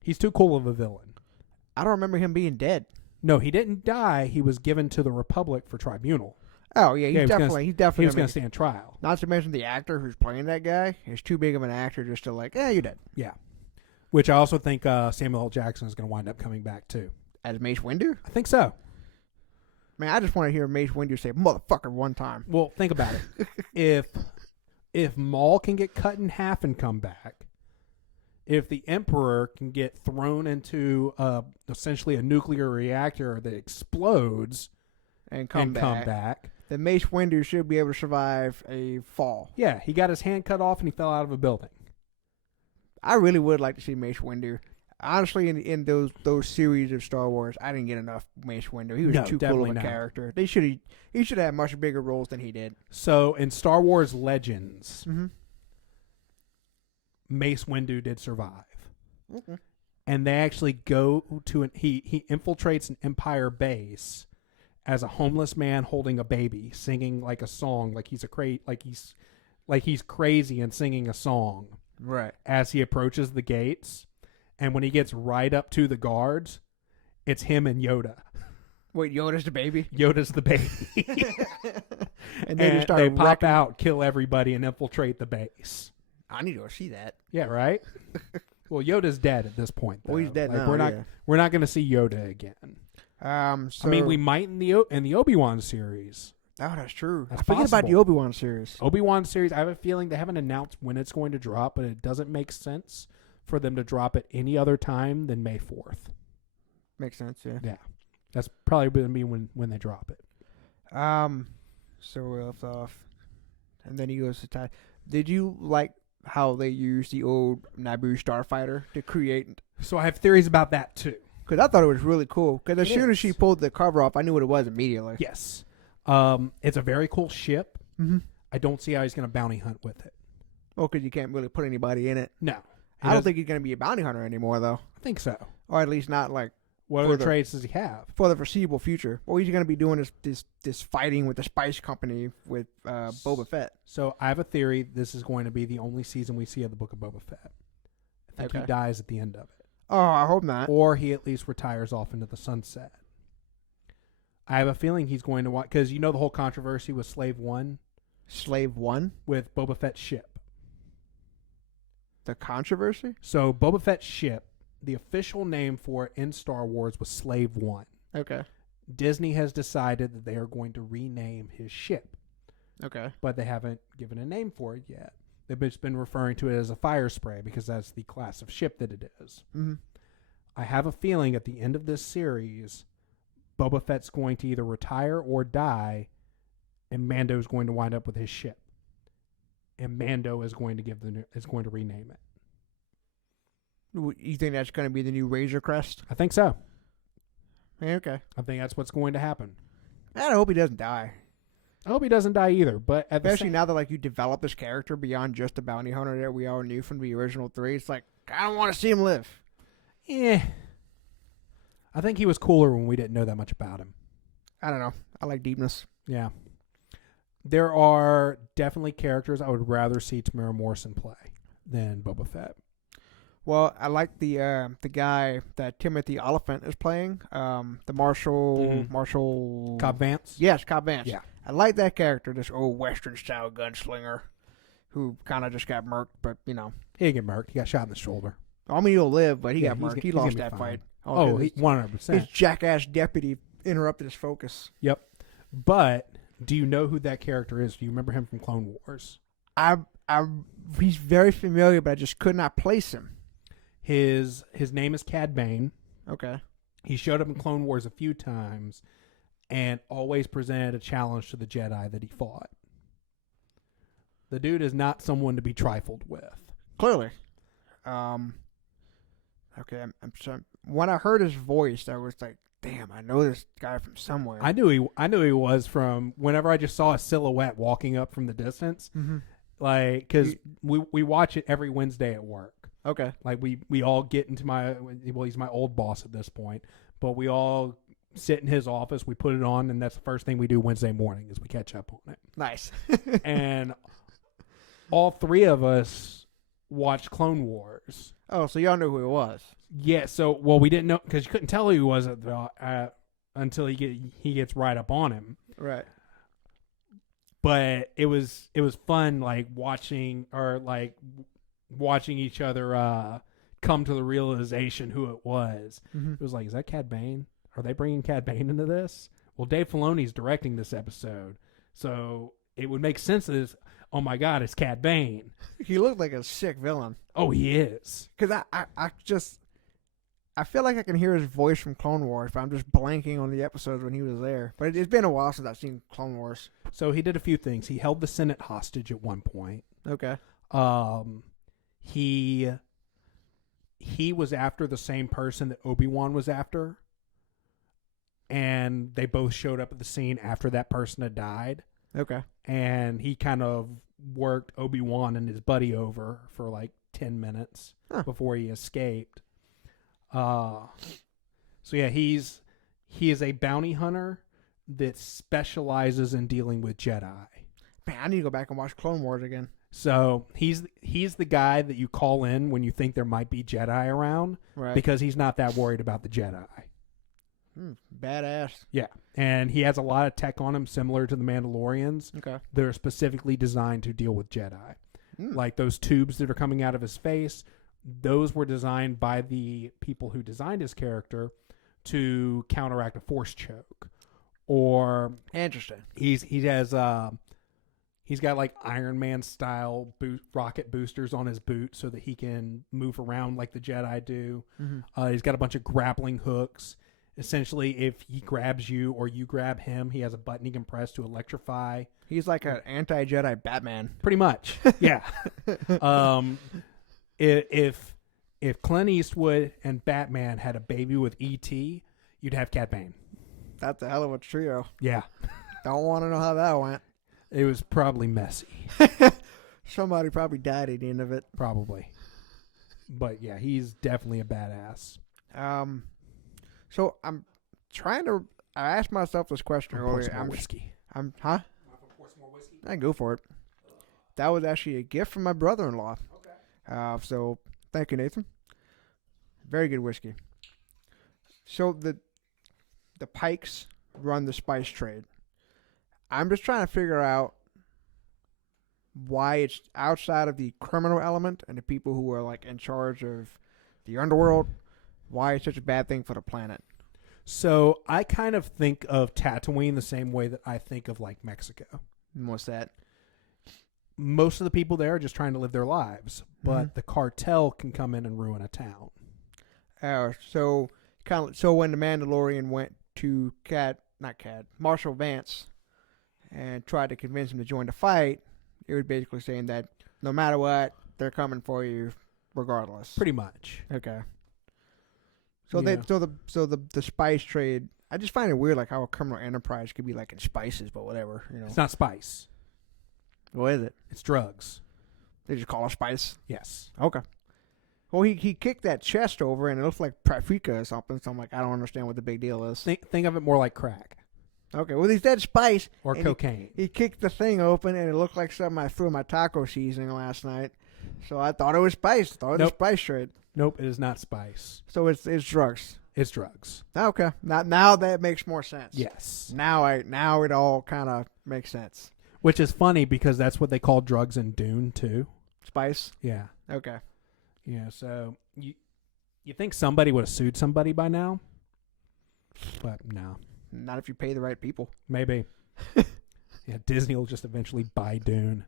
He's too cool of a villain. I don't remember him being dead. No, he didn't die. He was given to the Republic for tribunal. Oh, yeah, he was definitely going to stand trial. Not to mention the actor who's playing that guy is too big of an actor just to you're dead. Yeah. Which I also think Samuel L. Jackson is going to wind up coming back, too. As Mace Windu? I think so. Man, I just want to hear Mace Windu say motherfucker one time. Well, think about it. If Maul can get cut in half and come back, if the Emperor can get thrown into essentially a nuclear reactor that explodes and come back, then Mace Windu should be able to survive a fall. Yeah, he got his hand cut off and he fell out of a building. I really would like to see Mace Windu. Honestly, in those series of Star Wars, I didn't get enough Mace Windu. He was too cool of a character. He should have much bigger roles than he did. So in Star Wars Legends, Mace Windu did survive. Okay. And they actually go to he infiltrates an Empire base as a homeless man holding a baby, singing like a song, like he's crazy and singing a song. Right. As he approaches the gates, and when he gets right up to the guards, it's him and Yoda. Wait, Yoda's the baby? Yoda's the baby. and then they pop out, kill everybody, and infiltrate the base. I need to go see that. Yeah, right? Well, Yoda's dead at this point, though. Well, he's dead now. We're not going to see Yoda again. I mean, we might in the Obi-Wan series. Oh, that's true. That's I forget about the Obi-Wan series. Obi-Wan series, I have a feeling they haven't announced when it's going to drop, but it doesn't make sense for them to drop it any other time than May 4th. Makes sense, yeah. Yeah. That's probably going to be when they drop it. So we left off. And then he goes to Ty. Did you like how they used the old Naboo starfighter to create? So I have theories about that, too. Because I thought it was really cool. Because as soon as she pulled the cover off, I knew what it was immediately. Yes. It's a very cool ship. Mm-hmm. I don't see how he's going to bounty hunt with it. Well, because you can't really put anybody in it. No. I don't think he's going to be a bounty hunter anymore, though. I think so. Or at least not like... What other traits does he have? For the foreseeable future. Well, he's going to be doing this fighting with the Spice Company with Boba Fett. So I have a theory this is going to be the only season we see of the Book of Boba Fett. I think he dies at the end of it. Oh, I hope not. Or he at least retires off into the sunset. I have a feeling he's going to watch... Because you know the whole controversy with Slave One? Slave One? With Boba Fett's ship. The controversy? So Boba Fett's ship, the official name for it in Star Wars was Slave One. Okay. Disney has decided that they are going to rename his ship. Okay. But they haven't given a name for it yet. They've just been referring to it as a fire spray because that's the class of ship that it is. Mm-hmm. I have a feeling at the end of this series, Boba Fett's going to either retire or die, and Mando's going to wind up with his ship. And Mando is going to rename it. You think that's going to be the new Razor Crest? I think so. Yeah, okay. I think that's what's going to happen. I hope he doesn't die. I hope he doesn't die either. But especially now that you develop this character beyond just the bounty hunter that we all knew from the original 3, it's like I don't want to see him live. I think he was cooler when we didn't know that much about him. I don't know. I like deepness. Yeah. There are definitely characters I would rather see Tamara Morrison play than Boba Fett. Well, I like the guy that Timothy Oliphant is playing. The Marshall Cobb Vance? Yes, Cobb Vance. Yeah. I like that character, this old Western style gunslinger who kind of just got murked, but He didn't get murked. He got shot in the shoulder. I mean, he'll live, but he Yeah, got he's murked. g- He he's lost gonna that be fine. fight. Oh, his, 100%. his jackass deputy interrupted his focus. Yep. But do you know who that character is? Do you remember him from Clone Wars? He's very familiar, but I just could not place him. His name is Cad Bane. Okay. He showed up in Clone Wars a few times and always presented a challenge to the Jedi that he fought. The dude is not someone to be trifled with. Clearly. Okay, I'm sorry. When I heard his voice, I was like, damn, I know this guy from somewhere. I knew he was from whenever I just saw a silhouette walking up from the distance. Mm-hmm. Like, because we watch it every Wednesday at work. Okay. Like, we all get into he's my old boss at this point, but we all sit in his office, we put it on, and that's the first thing we do Wednesday morning is we catch up on it. Nice. And all three of us watched Clone Wars. Oh, so y'all knew who it was. Yeah, so, well, we didn't know, because you couldn't tell who he was until he gets right up on him. Right. But it was fun, like, watching each other come to the realization who it was. Mm-hmm. It was like, is that Cad Bane? Are they bringing Cad Bane into this? Well, Dave Filoni's directing this episode, so it would make sense that oh my God, it's Cad Bane. He looked like a sick villain. Oh, he is. Because I feel like I can hear his voice from Clone Wars, but I'm just blanking on the episodes when he was there. But it's been a while since I've seen Clone Wars. So he did a few things. He held the Senate hostage at one point. Okay. He was after the same person that Obi-Wan was after, and they both showed up at the scene after that person had died. Okay. And he kind of worked Obi-Wan and his buddy over for like 10 minutes before he escaped. So yeah, he is a bounty hunter that specializes in dealing with Jedi. Man, I need to go back and watch Clone Wars again. So he's the guy that you call in when you think there might be Jedi around, Right. because he's not that worried about the Jedi. Badass. Yeah, and he has a lot of tech on him similar to the Mandalorians. Okay. That are specifically designed to deal with Jedi. Like those tubes that are coming out of his face, those were designed by the people who designed his character to counteract a force choke. Or Interesting. he's got like Iron Man style rocket boosters on his boot so that he can move around like the Jedi do. Mm-hmm. He's got a bunch of grappling hooks. Essentially, if he grabs you or you grab him, he has a button he can press to electrify. He's like an anti-Jedi Batman. Pretty much, yeah. If Clint Eastwood and Batman had a baby with E.T., you'd have Cad Bane. That's a hell of a trio. Yeah. Don't want to know how that went. It was probably messy. Somebody probably died at the end of it. Probably. But yeah, he's definitely a badass. So I asked myself this question Pour some earlier. more whiskey. Huh? I can go for it. That was actually a gift from my brother-in-law. Okay. So thank you, Nathan. Very good whiskey. So the Pikes run the spice trade. I'm just trying to figure out why it's outside of the criminal element and the people who are like in charge of the underworld, why it's such a bad thing for the planet. So I kind of think of Tatooine the same way that I think of like Mexico. And what's that? Most of the people there are just trying to live their lives, but the cartel can come in and ruin a town. So when the Mandalorian went to Marshall Vance and tried to convince him to join the fight, it was basically saying that no matter what, they're coming for you regardless. Pretty much. Okay. So Yeah. the spice trade, I just find it weird like how a criminal enterprise could be like in spices, but whatever, you know. It's not spice. What is it? It's drugs. They just call it spice? Yes. Okay. Well, he kicked that chest over and it looks like paprika or something, so I'm like, I don't understand what the big deal is. Think of it more like crack. Okay, well, he said spice. or and cocaine. He kicked the thing open, and it looked like something I threw in my taco seasoning last night. So I thought it was spice. Thought it was Nope. spice shred. Nope, it is not spice. So it's drugs. It's drugs. Okay, now that makes more sense. Yes. Now it all kind of makes sense. Which is funny because that's what they call drugs in Dune too. Spice. Yeah. Okay. Yeah. So you think somebody would have sued somebody by now, but no. Not if you pay the right people. Maybe. Yeah. Disney will just eventually buy Dune.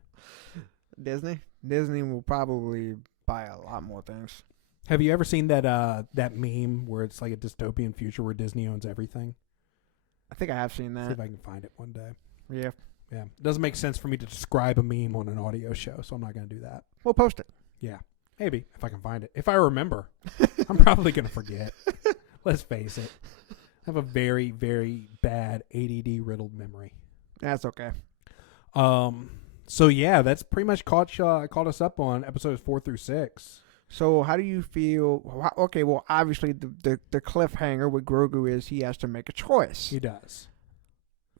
Disney will probably buy a lot more things. Have you ever seen that meme where it's like a dystopian future where Disney owns everything? I think I have seen See that. if I can find it one day. Yeah. Yeah. It doesn't make sense for me to describe a meme on an audio show, so I'm not going to do that. We'll post it. Yeah. Maybe, if I can find it. If I remember. I'm probably going to forget. Let's face it. I have a very, very bad ADD-riddled memory. That's okay. So, yeah, that's pretty much caught us up on episodes 4 through 6. So how do you feel? Okay, well, obviously the cliffhanger with Grogu is he has to make a choice. He does.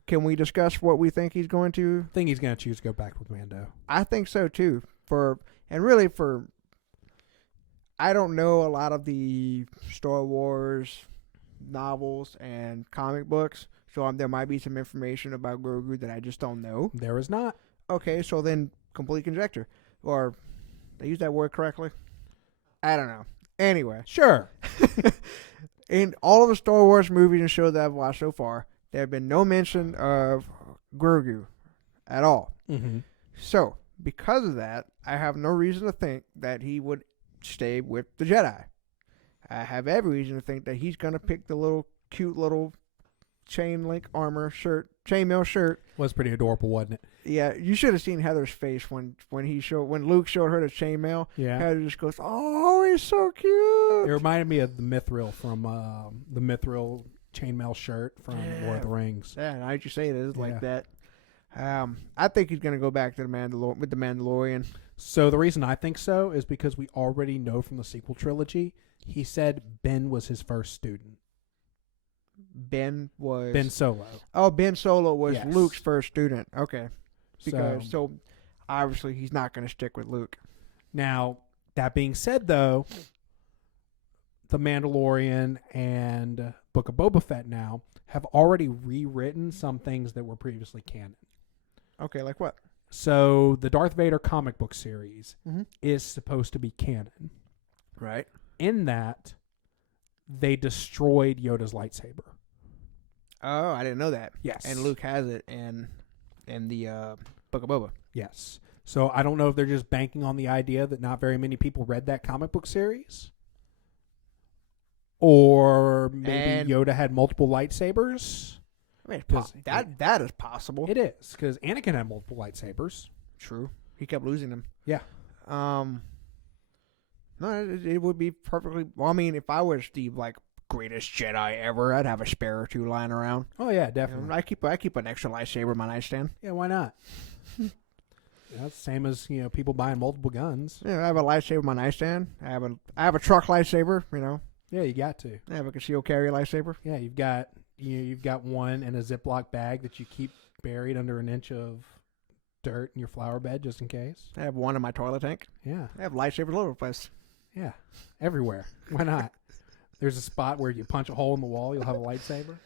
Can we discuss what we think he's going to? I think he's going to choose to go back with Mando. I think so too. I don't know a lot of the Star Wars novels and comic books, so there might be some information about Grogu that I just don't know. There is not. Okay, so then complete conjecture, or did I use that word correctly? I don't know. Anyway, Sure. in all of the Star Wars movies and shows that I've watched so far, there have been no mention of Grogu at all. Mm-hmm. So, because of that, I have no reason to think that he would stay with the Jedi. I have every reason to think that he's going to pick the cute little chain link armor shirt, chainmail shirt. Was pretty adorable, wasn't it? Yeah, you should have seen Heather's face when Luke showed her the chainmail. Yeah. Heather just goes, "Oh, he's so cute." It reminded me of the Mithril from the Mithril chainmail shirt from Lord of the Rings. Yeah, now that you say it is Yeah. like that. I think he's going to go back to the Mandalorian. So the reason I think so is because we already know from the sequel trilogy, he said Ben was his first student. Ben Solo. Oh, Ben Solo was Yes. Luke's first student. Okay. Because So obviously he's not going to stick with Luke. now, that being said, though, The Mandalorian and Book of Boba Fett now have already rewritten some things that were previously canon. Okay, like what? So the Darth Vader comic book series Mhm. is supposed to be canon. Right. In that, they destroyed Yoda's lightsaber. Oh, I didn't know that. Yes. And Luke has it in the Book of Boba. Yes. So I don't know if they're just banking on the idea that not very many people read that comic book series. Or maybe Yoda had multiple lightsabers. I mean, Does- that is possible. It is, because Anakin had multiple lightsabers. True. He kept losing them. Yeah. No, it would be perfectly. Well, I mean, if I was the greatest Jedi ever, I'd have a spare or two lying around. Oh, yeah, You know, definitely. I keep an extra lightsaber in my nightstand. Yeah, why not? That's the same as, people buying multiple guns. Yeah, I have a lightsaber in my nightstand. I have a truck lightsaber. Yeah, you got to. I have a concealed carry lightsaber. Yeah, you've got one in a Ziploc bag that you keep buried under an inch of dirt in your flower bed just in case. I have one in my toilet tank. Yeah. I have lightsabers all over the place. Yeah. Everywhere. Why not? There's a spot where you punch a hole in the wall, you'll have a lightsaber.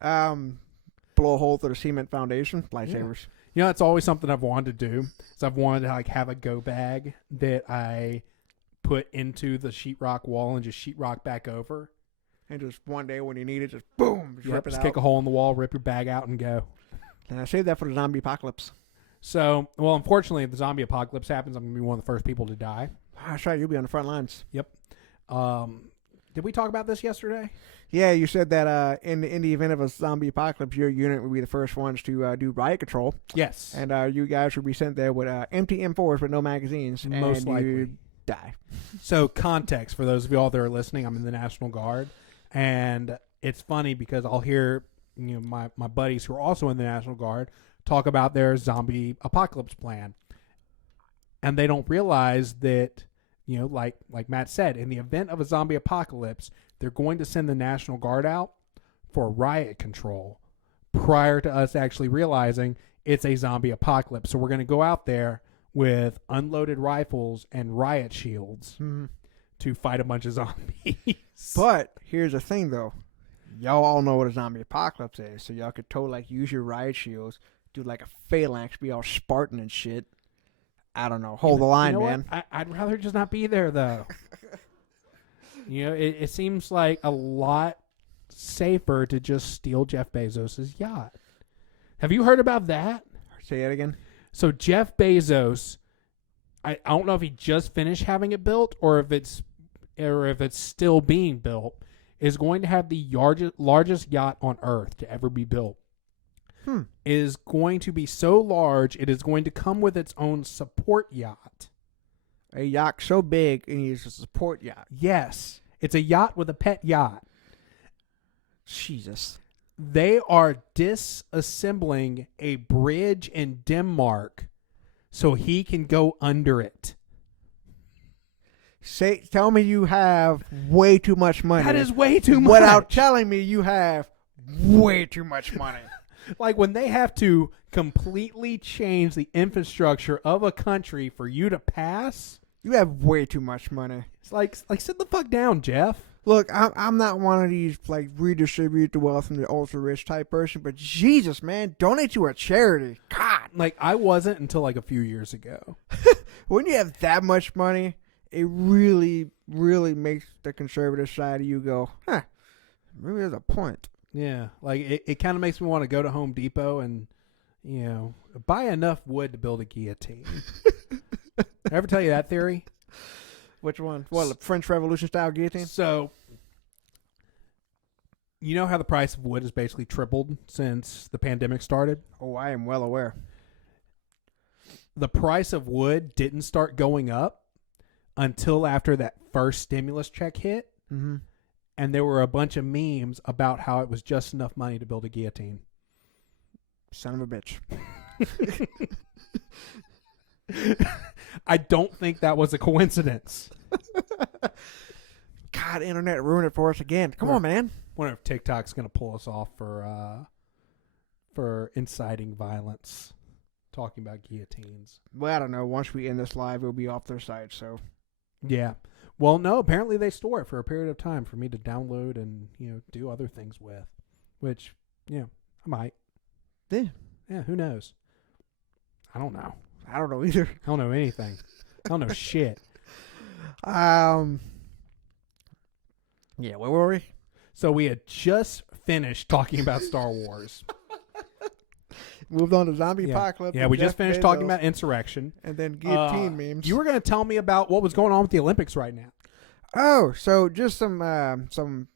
Blow a hole through the cement foundation. Lightsabers. It's always something I've wanted to do. Is I've wanted to have a go bag that I put into the sheetrock wall and just sheetrock back over. And just one day when you need it, just boom, just rip it just out. kick a hole in the wall, rip your bag out, and go. And I saved that for the zombie apocalypse. So, well, unfortunately, if the zombie apocalypse happens, I'm going to be one of the first people to die. That's right. You'll be on the front lines. Yep. Did we talk about this yesterday? Yeah, you said that in the event of a zombie apocalypse, your unit would be the first ones to do riot control. Yes. And you guys would be sent there with empty M4s with no magazines. Most and likely. you'd die. So, context for those of y'all that are listening, I'm in the National Guard. And it's funny because I'll hear my buddies who are also in the National Guard talk about their zombie apocalypse plan. And they don't realize that, like Matt said, in the event of a zombie apocalypse, they're going to send the National Guard out for riot control. prior to us actually realizing it's a zombie apocalypse. So we're going to go out there with unloaded rifles and riot shields to fight a bunch of zombies. But here's the thing, though. Y'all all know what a zombie apocalypse is, so y'all could totally like use your riot shields, do like a phalanx, be all Spartan and shit. I don't know. Hold the line, man. I'd rather just not be there, though. It seems like a lot safer to just steal Jeff Bezos' yacht. Have you heard about that? Say that again. So Jeff Bezos, I don't know if he just finished having it built or if it's still being built, is going to have the largest yacht on Earth to ever be built. It is going to be so large, it is going to come with its own support yacht. A yacht so big it needs a support yacht. Yes. It's a yacht with a pet yacht. Jesus. They are disassembling a bridge in Denmark so he can go under it. Tell me you have way too much money. That is way too much. Without telling me you have way too much money. Like when they have to completely change the infrastructure of a country for you to pass. You have way too much money. It's like sit the fuck down, Jeff. Look, I'm not one of these like redistribute the wealth from the ultra rich type person, but Jesus, man, donate to a charity. God, like I wasn't until like a few years ago. When you have that much money, it really, really makes the conservative side of you go, huh? Maybe there's a point. Yeah, like it kind of makes me want to go to Home Depot and buy enough wood to build a guillotine. Did I ever tell you that theory? Which one? What, the French Revolution style guillotine? So, you know how the price of wood has basically tripled since the pandemic started? Oh, I am well aware. The price of wood didn't start going up until after that first stimulus check hit. Mm-hmm. And there were a bunch of memes about how it was just enough money to build a guillotine. Son of a bitch. I don't think that was a coincidence. God, internet ruined it for us again. Come on, man. Wonder if TikTok's going to pull us off for inciting violence, talking about guillotines. Well, I don't know. Once we end this live, it'll be off their site, so. Yeah. Well, no, apparently they store it for a period of time for me to download and, do other things with, which, I might. Yeah. Yeah, who knows? I don't know. I don't know either. I don't know anything. I don't know shit. Yeah, where were we? So we had just finished talking about Star Wars. Moved on to zombie apocalypse. Yeah, we just finished talking about insurrection. And then guillotine memes. You were going to tell me about what was going on with the Olympics right now. Oh, so just some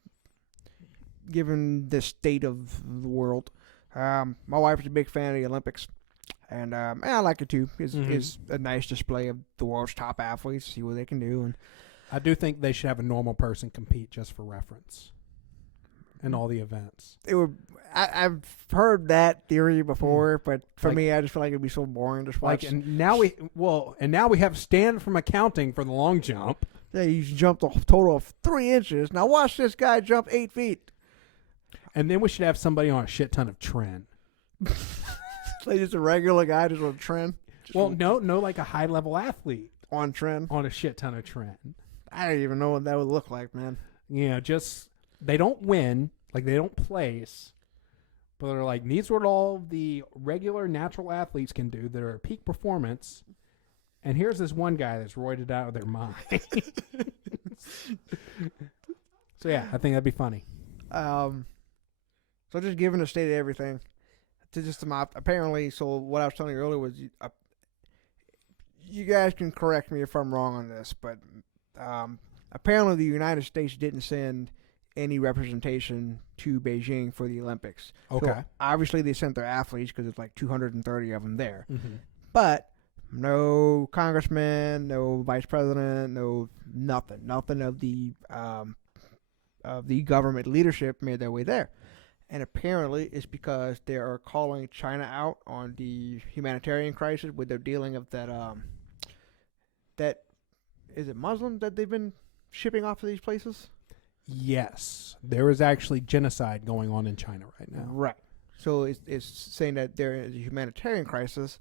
given the state of the world. My wife is a big fan of the Olympics. And I like it too. It's a nice display of the world's top athletes, see what they can do. And I do think they should have a normal person compete just for reference in all the events. I've heard that theory before, but for me, I just feel like it'd be so boring to watch. And now we have stand from accounting for the long jump. Yeah, you jumped a total of 3 inches. Now watch this guy jump 8 feet. And then we should have somebody on a shit ton of trend. Like just a regular guy just on trend? No, like a high-level athlete. On trend? On a shit ton of trend. I don't even know what that would look like, man. They don't win, like they don't place, but they're like, these are what all the regular natural athletes can do that are at peak performance, and here's this one guy that's roided out of their mind. So yeah, I think that'd be funny. So just given the state of everything, to just apparently, so what I was telling you earlier was, you guys can correct me if I'm wrong on this, but apparently the United States didn't send any representation to Beijing for the Olympics. Okay. So obviously they sent their athletes because it's like 230 of them there. Mm-hmm. But no congressman, no vice president, nothing of the government leadership made their way there. And apparently it's because they are calling China out on the humanitarian crisis with their dealing of that is it Muslim that they've been shipping off to these places? Yes. There is actually genocide going on in China right now. Right. So it's saying that there is a humanitarian crisis.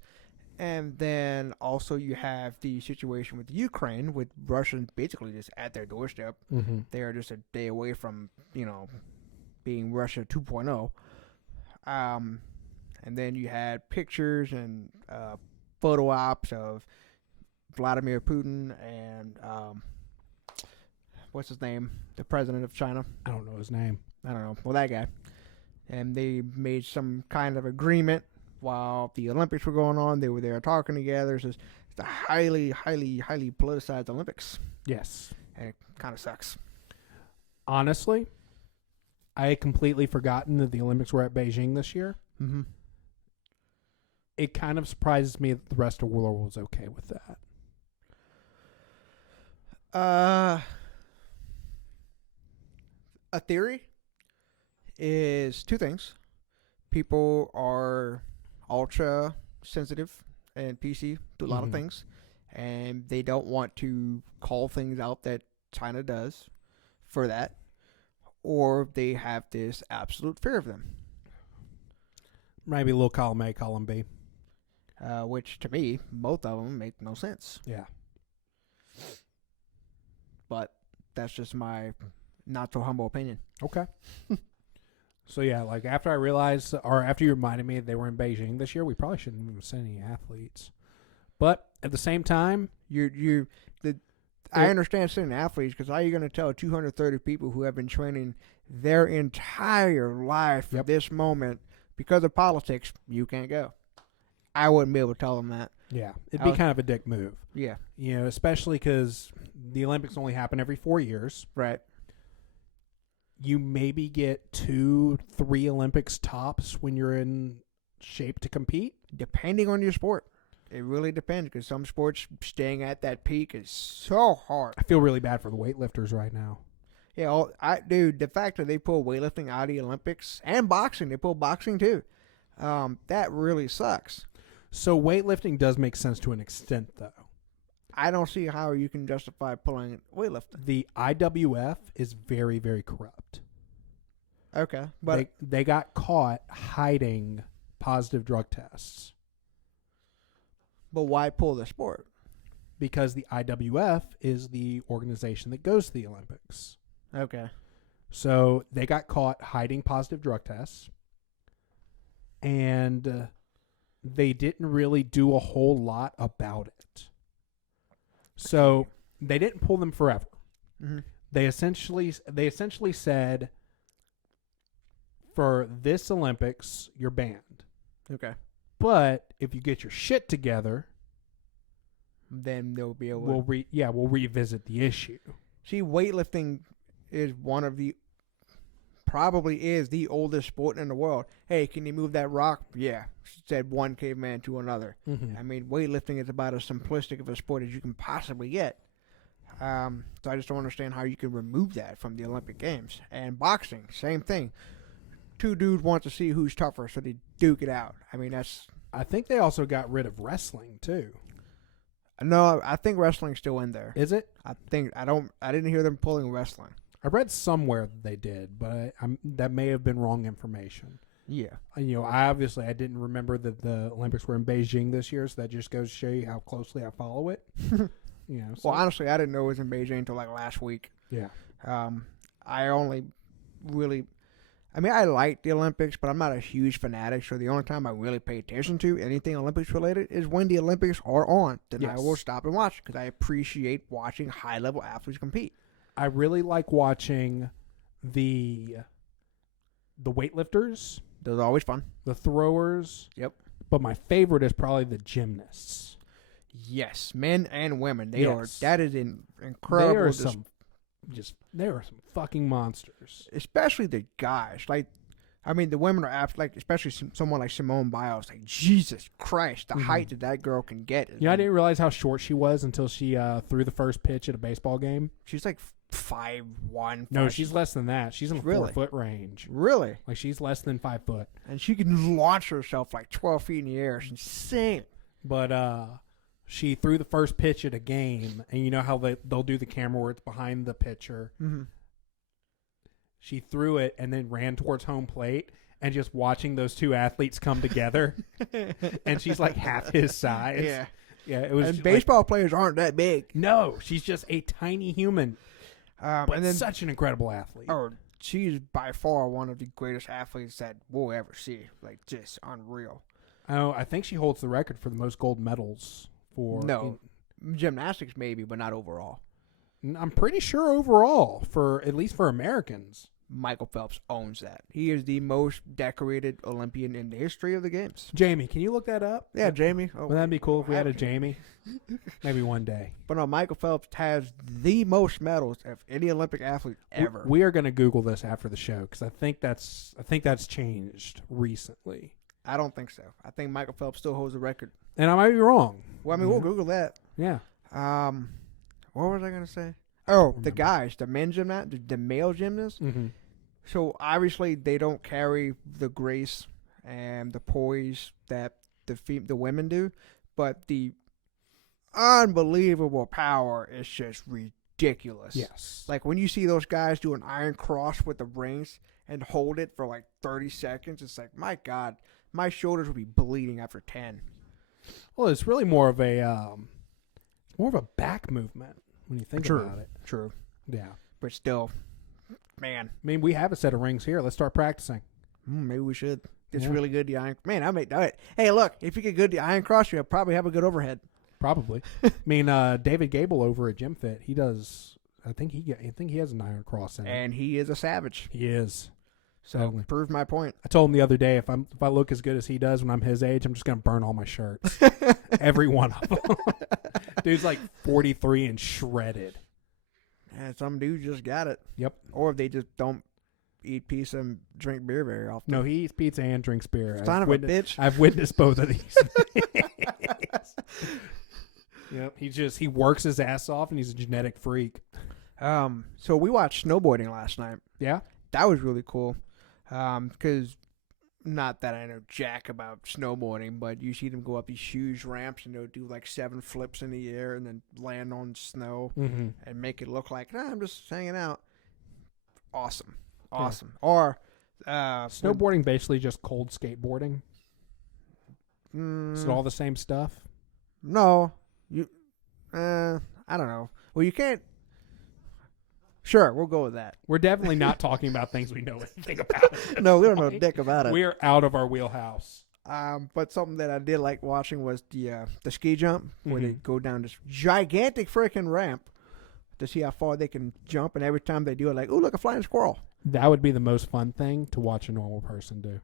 And then also you have the situation with Ukraine, with Russia basically just at their doorstep. Mm-hmm. They are just a day away from, being Russia 2.0. And then you had pictures and photo ops of Vladimir Putin and what's his name? The president of China. I don't know his name. I don't know. Well, that guy. And they made some kind of agreement while the Olympics were going on. They were there talking together. It's a highly, highly, highly politicized Olympics. Yes. And it kind of sucks. Honestly, I had completely forgotten that the Olympics were at Beijing this year. Mm-hmm. It kind of surprises me that the rest of the world was okay with that. A theory is two things. People are ultra sensitive and PC to a lot of things, and they don't want to call things out that China does for that, or they have this absolute fear of them. Maybe a little column A, column B. Which to me, both of them make no sense. Yeah. But that's just my not so humble opinion. Okay. So yeah, like after I realized, or after you reminded me they were in Beijing this year, we probably shouldn't have sent any athletes. But at the same time, I understand sending athletes, because how are you going to tell 230 people who have been training their entire life for this moment because of politics, you can't go? I wouldn't be able to tell them that. Yeah, it'd be kind of a dick move. Yeah. Especially because the Olympics only happen every 4 years. Right. You maybe get 2-3 Olympics tops when you're in shape to compete. Depending on your sport. It really depends, because some sports staying at that peak is so hard. I feel really bad for the weightlifters right now. Yeah, dude, the fact that they pull weightlifting out of the Olympics, and boxing, they pull boxing too, that really sucks. So weightlifting does make sense to an extent, though. I don't see how you can justify pulling weightlifting. The IWF is very, very corrupt. Okay, but they got caught hiding positive drug tests. But why pull the sport? Because the IWF is the organization that goes to the Olympics. Okay. So they got caught hiding positive drug tests. And they didn't really do a whole lot about it. So they didn't pull them forever. Mm-hmm. They essentially said, for this Olympics, you're banned. Okay. But if you get your shit together, then they'll be able. We'll revisit the issue. See, weightlifting is probably is the oldest sport in the world. Hey, can you move that rock? Yeah, said one caveman to another. Mm-hmm. I mean, weightlifting is about as simplistic of a sport as you can possibly get. So I just don't understand how you can remove that from the Olympic Games. And boxing, same thing. Two dudes want to see who's tougher, so they duke it out. I mean, I think they also got rid of wrestling too. No, I think wrestling's still in there. Is it? I didn't hear them pulling wrestling. I read somewhere that they did, but that may have been wrong information. Yeah. I didn't remember that the Olympics were in Beijing this year, so that just goes to show you how closely I follow it. Well, honestly, I didn't know it was in Beijing until like last week. Yeah. I like the Olympics, but I'm not a huge fanatic, so the only time I really pay attention to anything Olympics related is when the Olympics are on. Then I will stop and watch, because I appreciate watching high-level athletes compete. I really like watching the weightlifters. Those are always fun. The throwers. Yep. But my favorite is probably the gymnasts. Yes, men and women. That is incredible. They are some fucking monsters. Especially the guys. The women are especially someone like Simone Biles. Like, Jesus Christ, the height that girl can get. I didn't realize how short she was until she threw the first pitch at a baseball game. She's like 5'1". No, she's less than that. She's in the 4-foot range. Really? Like, she's less than 5 foot. And she can launch herself like 12 feet in the air. It's insane. But she threw the first pitch at a game, and you know how they'll do the camera where it's behind the pitcher. Mm-hmm. She threw it and then ran towards home plate, and just watching those two athletes come together, and she's like half his size. Yeah. Yeah, it was. And baseball players aren't that big. No, she's just a tiny human, but and then, such an incredible athlete. oh, she's by far one of the greatest athletes that we'll ever see. Like, just unreal. Oh, I think she holds the record for the most gold medals for. No, gymnastics maybe, but not overall. I'm pretty sure overall, for at least for Americans. Michael Phelps owns that. He is the most decorated Olympian in the history of the games. Jamie, can you look that up? Yeah, Jamie. Oh, Wouldn't that be cool if we had a Jamie? Maybe one day. But no, Michael Phelps has the most medals of any Olympic athlete ever. We are going to Google this after the show because I think that's changed recently. I don't think so. I think Michael Phelps still holds the record. And I might be wrong. Well, I mean, we'll Google that. Yeah. What was I going to say? Oh, the guys, the men gymnast, the male gymnasts. Mm-hmm. So obviously they don't carry the grace and the poise that the women do, but the unbelievable power is just ridiculous. Yes. Like when you see those guys do an iron cross with the rings and hold it for like 30 seconds, it's like, my God, my shoulders would be bleeding after 10. Well, it's really more of a back movement when you think about it. True. Yeah. But still, man. I mean, we have a set of rings here. Let's start practicing. Maybe we should. It's Yeah. really good, the iron. Man, I may do it. Hey, look, if you get good the iron cross, you'll probably have a good overhead. Probably. I mean, David Gable over at Gym Fit, he does. I think he has an iron cross in it. And he is a savage. He is. So Totally. prove my point. I told him the other day if I look as good as he does when I'm his age, I'm just gonna burn all my shirts, every one of them. Dude's like 43 and shredded. And some dudes just got it. Yep. Or they just don't eat pizza and drink beer very often. No, he eats pizza and drinks beer. Son of a bitch. I've witnessed both of these. Yep. He works his ass off and he's a genetic freak. So we watched snowboarding last night. Yeah. That was really cool. Because not that I know jack about snowboarding, but you see them go up these huge ramps and they'll do like 7 flips in the air and then land on snow and make it look like, I'm just hanging out. Awesome. Or Snowboarding basically just cold skateboarding. Is it all the same stuff? No. I don't know. Well, you can't. Sure, we'll go with that. We're definitely not talking about things we know anything about. No, we don't know dick about it. We're out of our wheelhouse. But something that I did like watching was the ski jump, where they go down this gigantic freaking ramp to see how far they can jump, and every time they do it, like, ooh, look, a flying squirrel. That would be the most fun thing to watch a normal person do.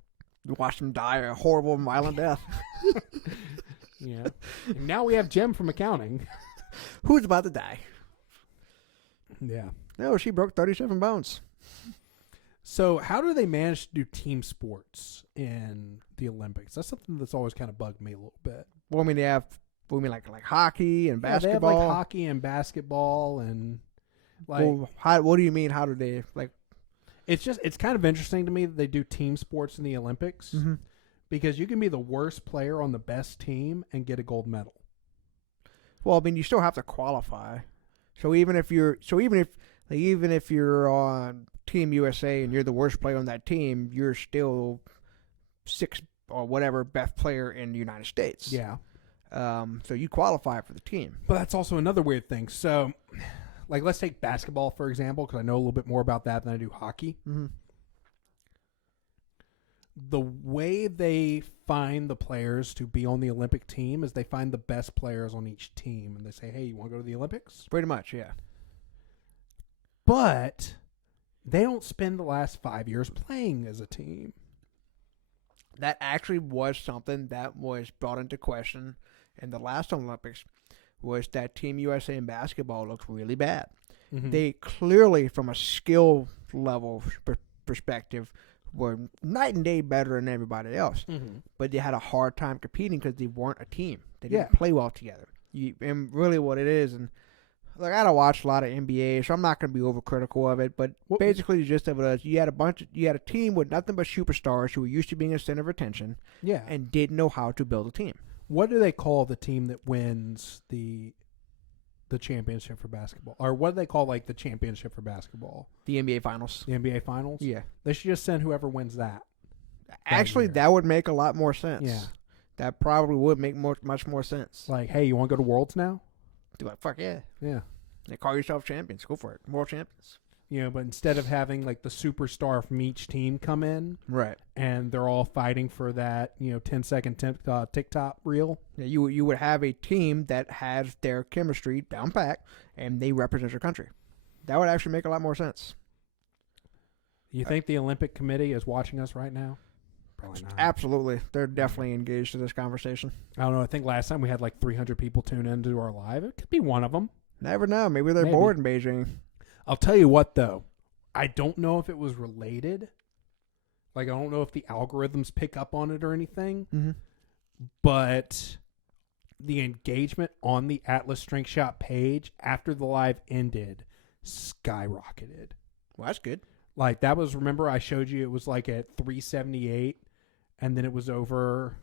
You watch them die a horrible, violent death. Yeah. And now we have Jem from accounting. Who's about to die? Yeah. No, she broke 37 bones. So how do they manage to do team sports in the Olympics? That's something that's always kind of bugged me a little bit. Well, I mean, they have, like hockey and basketball. Yeah, they have like hockey and basketball and like. Well, what do you mean? How do they like? It's kind of interesting to me that they do team sports in the Olympics because you can be the worst player on the best team and get a gold medal. Well, I mean, you still have to qualify. So even if you're on Team USA and you're the worst player on that team, you're still 6th or whatever best player in the United States. Yeah. So you qualify for the team. But that's also another weird thing. So, like, let's take basketball, for example, because I know a little bit more about that than I do hockey. Mm-hmm. The way they find the players to be on the Olympic team is they find the best players on each team, and they say, hey, you want to go to the Olympics? Pretty much, yeah. But they don't spend the last 5 years playing as a team. That actually was something that was brought into question in the last Olympics, was that Team USA in basketball looked really bad. Mm-hmm. They clearly, from a skill level perspective, were night and day better than everybody else. Mm-hmm. But they had a hard time competing because they weren't a team. They didn't play well together. And really what it is, and like, I don't watch a lot of NBA, so I'm not going to be overcritical of it, but basically the gist of it is you had a team with nothing but superstars who were used to being a center of attention and didn't know how to build a team. What do they call the team that wins the championship for basketball? Or what do they call, like, the championship for basketball? The NBA Finals. The NBA Finals? Yeah. They should just send whoever wins that. Actually, year. that would make a lot more sense. Yeah. That probably would make much more sense. Like, hey, you want to go to Worlds now? Do like, fuck yeah. Yeah. They call yourself champions. Go for it. World champions. But instead of having like the superstar from each team come in, Right. and they're all fighting for that, 10-second TikTok reel. Yeah, you would have a team that has their chemistry down pat, and they represent your country. That would actually make a lot more sense. You think the Olympic Committee is watching us right now? Probably not. Absolutely. They're definitely engaged in this conversation. I don't know. I think last time we had like 300 people tune into our live. It could be one of them. Never know. Maybe they're bored in Beijing. I'll tell you what, though. I don't know if it was related. Like, I don't know if the algorithms pick up on it or anything. Mm-hmm. But the engagement on the Atlas Strength Shop page after the live ended skyrocketed. Well, that's good. Like, that was, remember I showed you it was like at 378, and then it was over,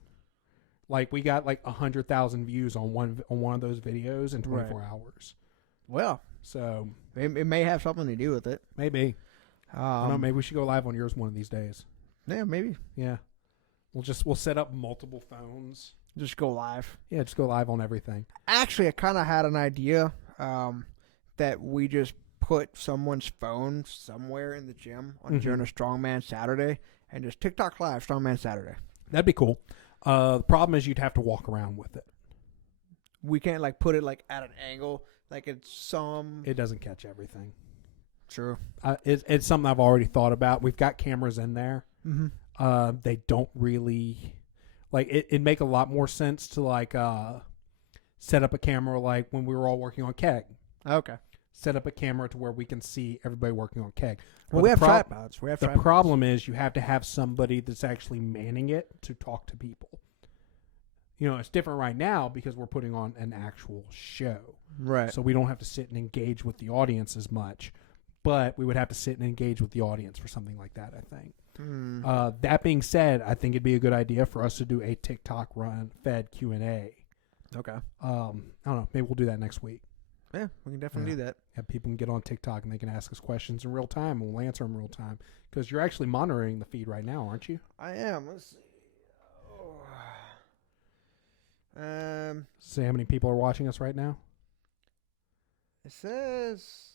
like, we got like 100,000 views on one of those videos in 24 hours. Well, so it may have something to do with it. maybe. I don't know, maybe we should go live on yours one of these days. Yeah, maybe. Yeah. We'll set up multiple phones. Just go live. Yeah, just go live on everything. Actually, I kind of had an idea that we just put someone's phone somewhere in the gym during a Strongman Saturday and just TikTok live Strongman Saturday. That'd be cool. The problem is you'd have to walk around with it. We can't like put it like at an angle, like it's some. It doesn't catch everything. True. It's something I've already thought about. We've got cameras in there. Mm-hmm. They don't really like it. It'd make a lot more sense to like set up a camera like when we were all working on keg. Okay. Set up a camera to where we can see everybody working on keg. Well, we have tripods. The problem is you have to have somebody that's actually manning it to talk to people. It's different right now because we're putting on an actual show. Right. So we don't have to sit and engage with the audience as much. But we would have to sit and engage with the audience for something like that, I think. That being said, I think it'd be a good idea for us to do a TikTok fed Q&A. Okay. I don't know. Maybe we'll do that next week. Yeah, we can definitely do that. Yeah, people can get on TikTok and they can ask us questions in real time, and we'll answer them in real time. Because you're actually monitoring the feed right now, aren't you? I am. Let's see. See how many people are watching us right now? It says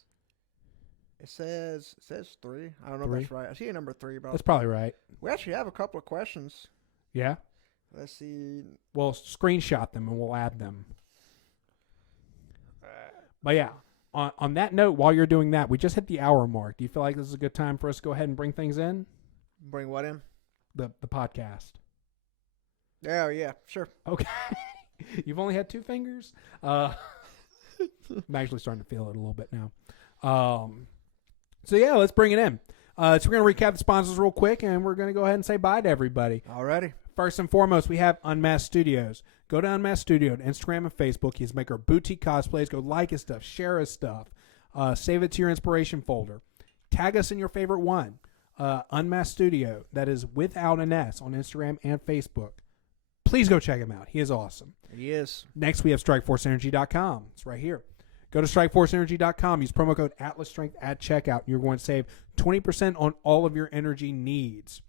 3. I don't know 3? if that's right. I see a number 3, but That's probably right. we actually have a couple of questions. Yeah? Let's see. Well, screenshot them and we'll add them. But yeah, on that note, while you're doing that, we just hit the hour mark. Do you feel like this is a good time for us to go ahead and bring things in? Bring what in? The podcast. Oh, yeah, sure. Okay. You've only had 2 fingers? I'm actually starting to feel it a little bit now. So yeah, let's bring it in. So we're going to recap the sponsors real quick, and we're going to go ahead and say bye to everybody. Alrighty. First and foremost, we have Unmasked Studios. Go to Unmasked Studio on Instagram and Facebook. He's making boutique cosplays. Go like his stuff. Share his stuff. Save it to your inspiration folder. Tag us in your favorite one. Unmasked Studio. That is without an S on Instagram and Facebook. Please go check him out. He is awesome. He is. Next, we have StrikeForceEnergy.com. It's right here. Go to StrikeForceEnergy.com. Use promo code AtlasStrength at checkout. And you're going to save 20% on all of your energy needs.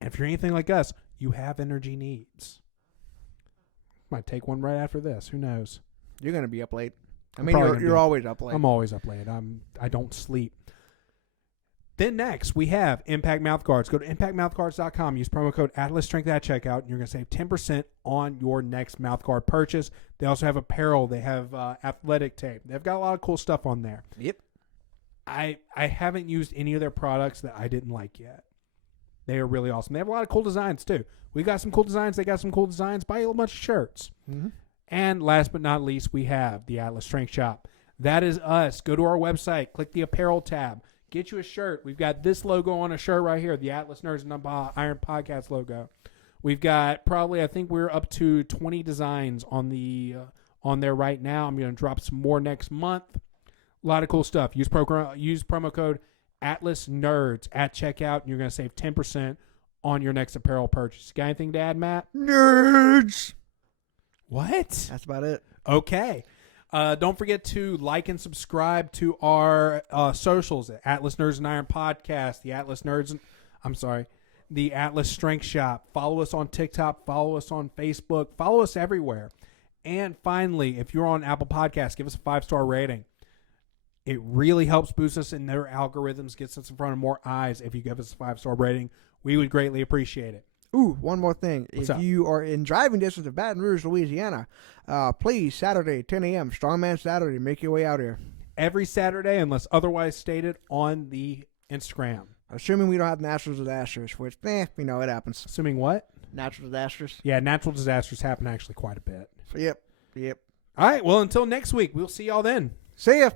And if you're anything like us, you have energy needs. Might take one right after this. Who knows? You're going to be up late. I I'm mean, probably you're always up late. I'm always up late. I don't sleep. Then next, we have Impact Mouthguards. Go to ImpactMouthguards.com. Use promo code AtlasStrength at checkout, and you're going to save 10% on your next mouthguard purchase. They also have apparel. They have athletic tape. They've got a lot of cool stuff on there. Yep. I haven't used any of their products that I didn't like yet. They are really awesome. They have a lot of cool designs, too. We got some cool designs. They got some cool designs. Buy a bunch of shirts. Mm-hmm. And last but not least, we have the Atlas Strength Shop. That is us. Go to our website. Click the apparel tab. Get you a shirt. We've got this logo on a shirt right here, the Atlas Nerds and Iron Podcast logo. We've got probably, I think we're up to 20 designs on there right now. I'm going to drop some more next month. A lot of cool stuff. Use promo code Atlas Nerds at checkout, and you're going to save 10% on your next apparel purchase. Got anything to add, Matt? Nerds. What? That's about it. Okay. Don't forget to like and subscribe to our socials at Atlas Nerds and Iron Podcast, the the Atlas Strength Shop. Follow us on TikTok. Follow us on Facebook. Follow us everywhere. And finally, if you're on Apple Podcasts, give us a 5-star rating. It really helps boost us in their algorithms, gets us in front of more eyes. If you give us a 5-star rating, we would greatly appreciate it. Ooh, one more thing. What's if up? you are in driving distance of Baton Rouge, Louisiana, please, Saturday, 10 a.m., Strongman Saturday, make your way out here. Every Saturday, unless otherwise stated on the Instagram. Assuming we don't have natural disasters, which, it happens. Assuming what? Natural disasters. Yeah, natural disasters happen actually quite a bit. Yep. All right, well, until next week, we'll see y'all then. See ya.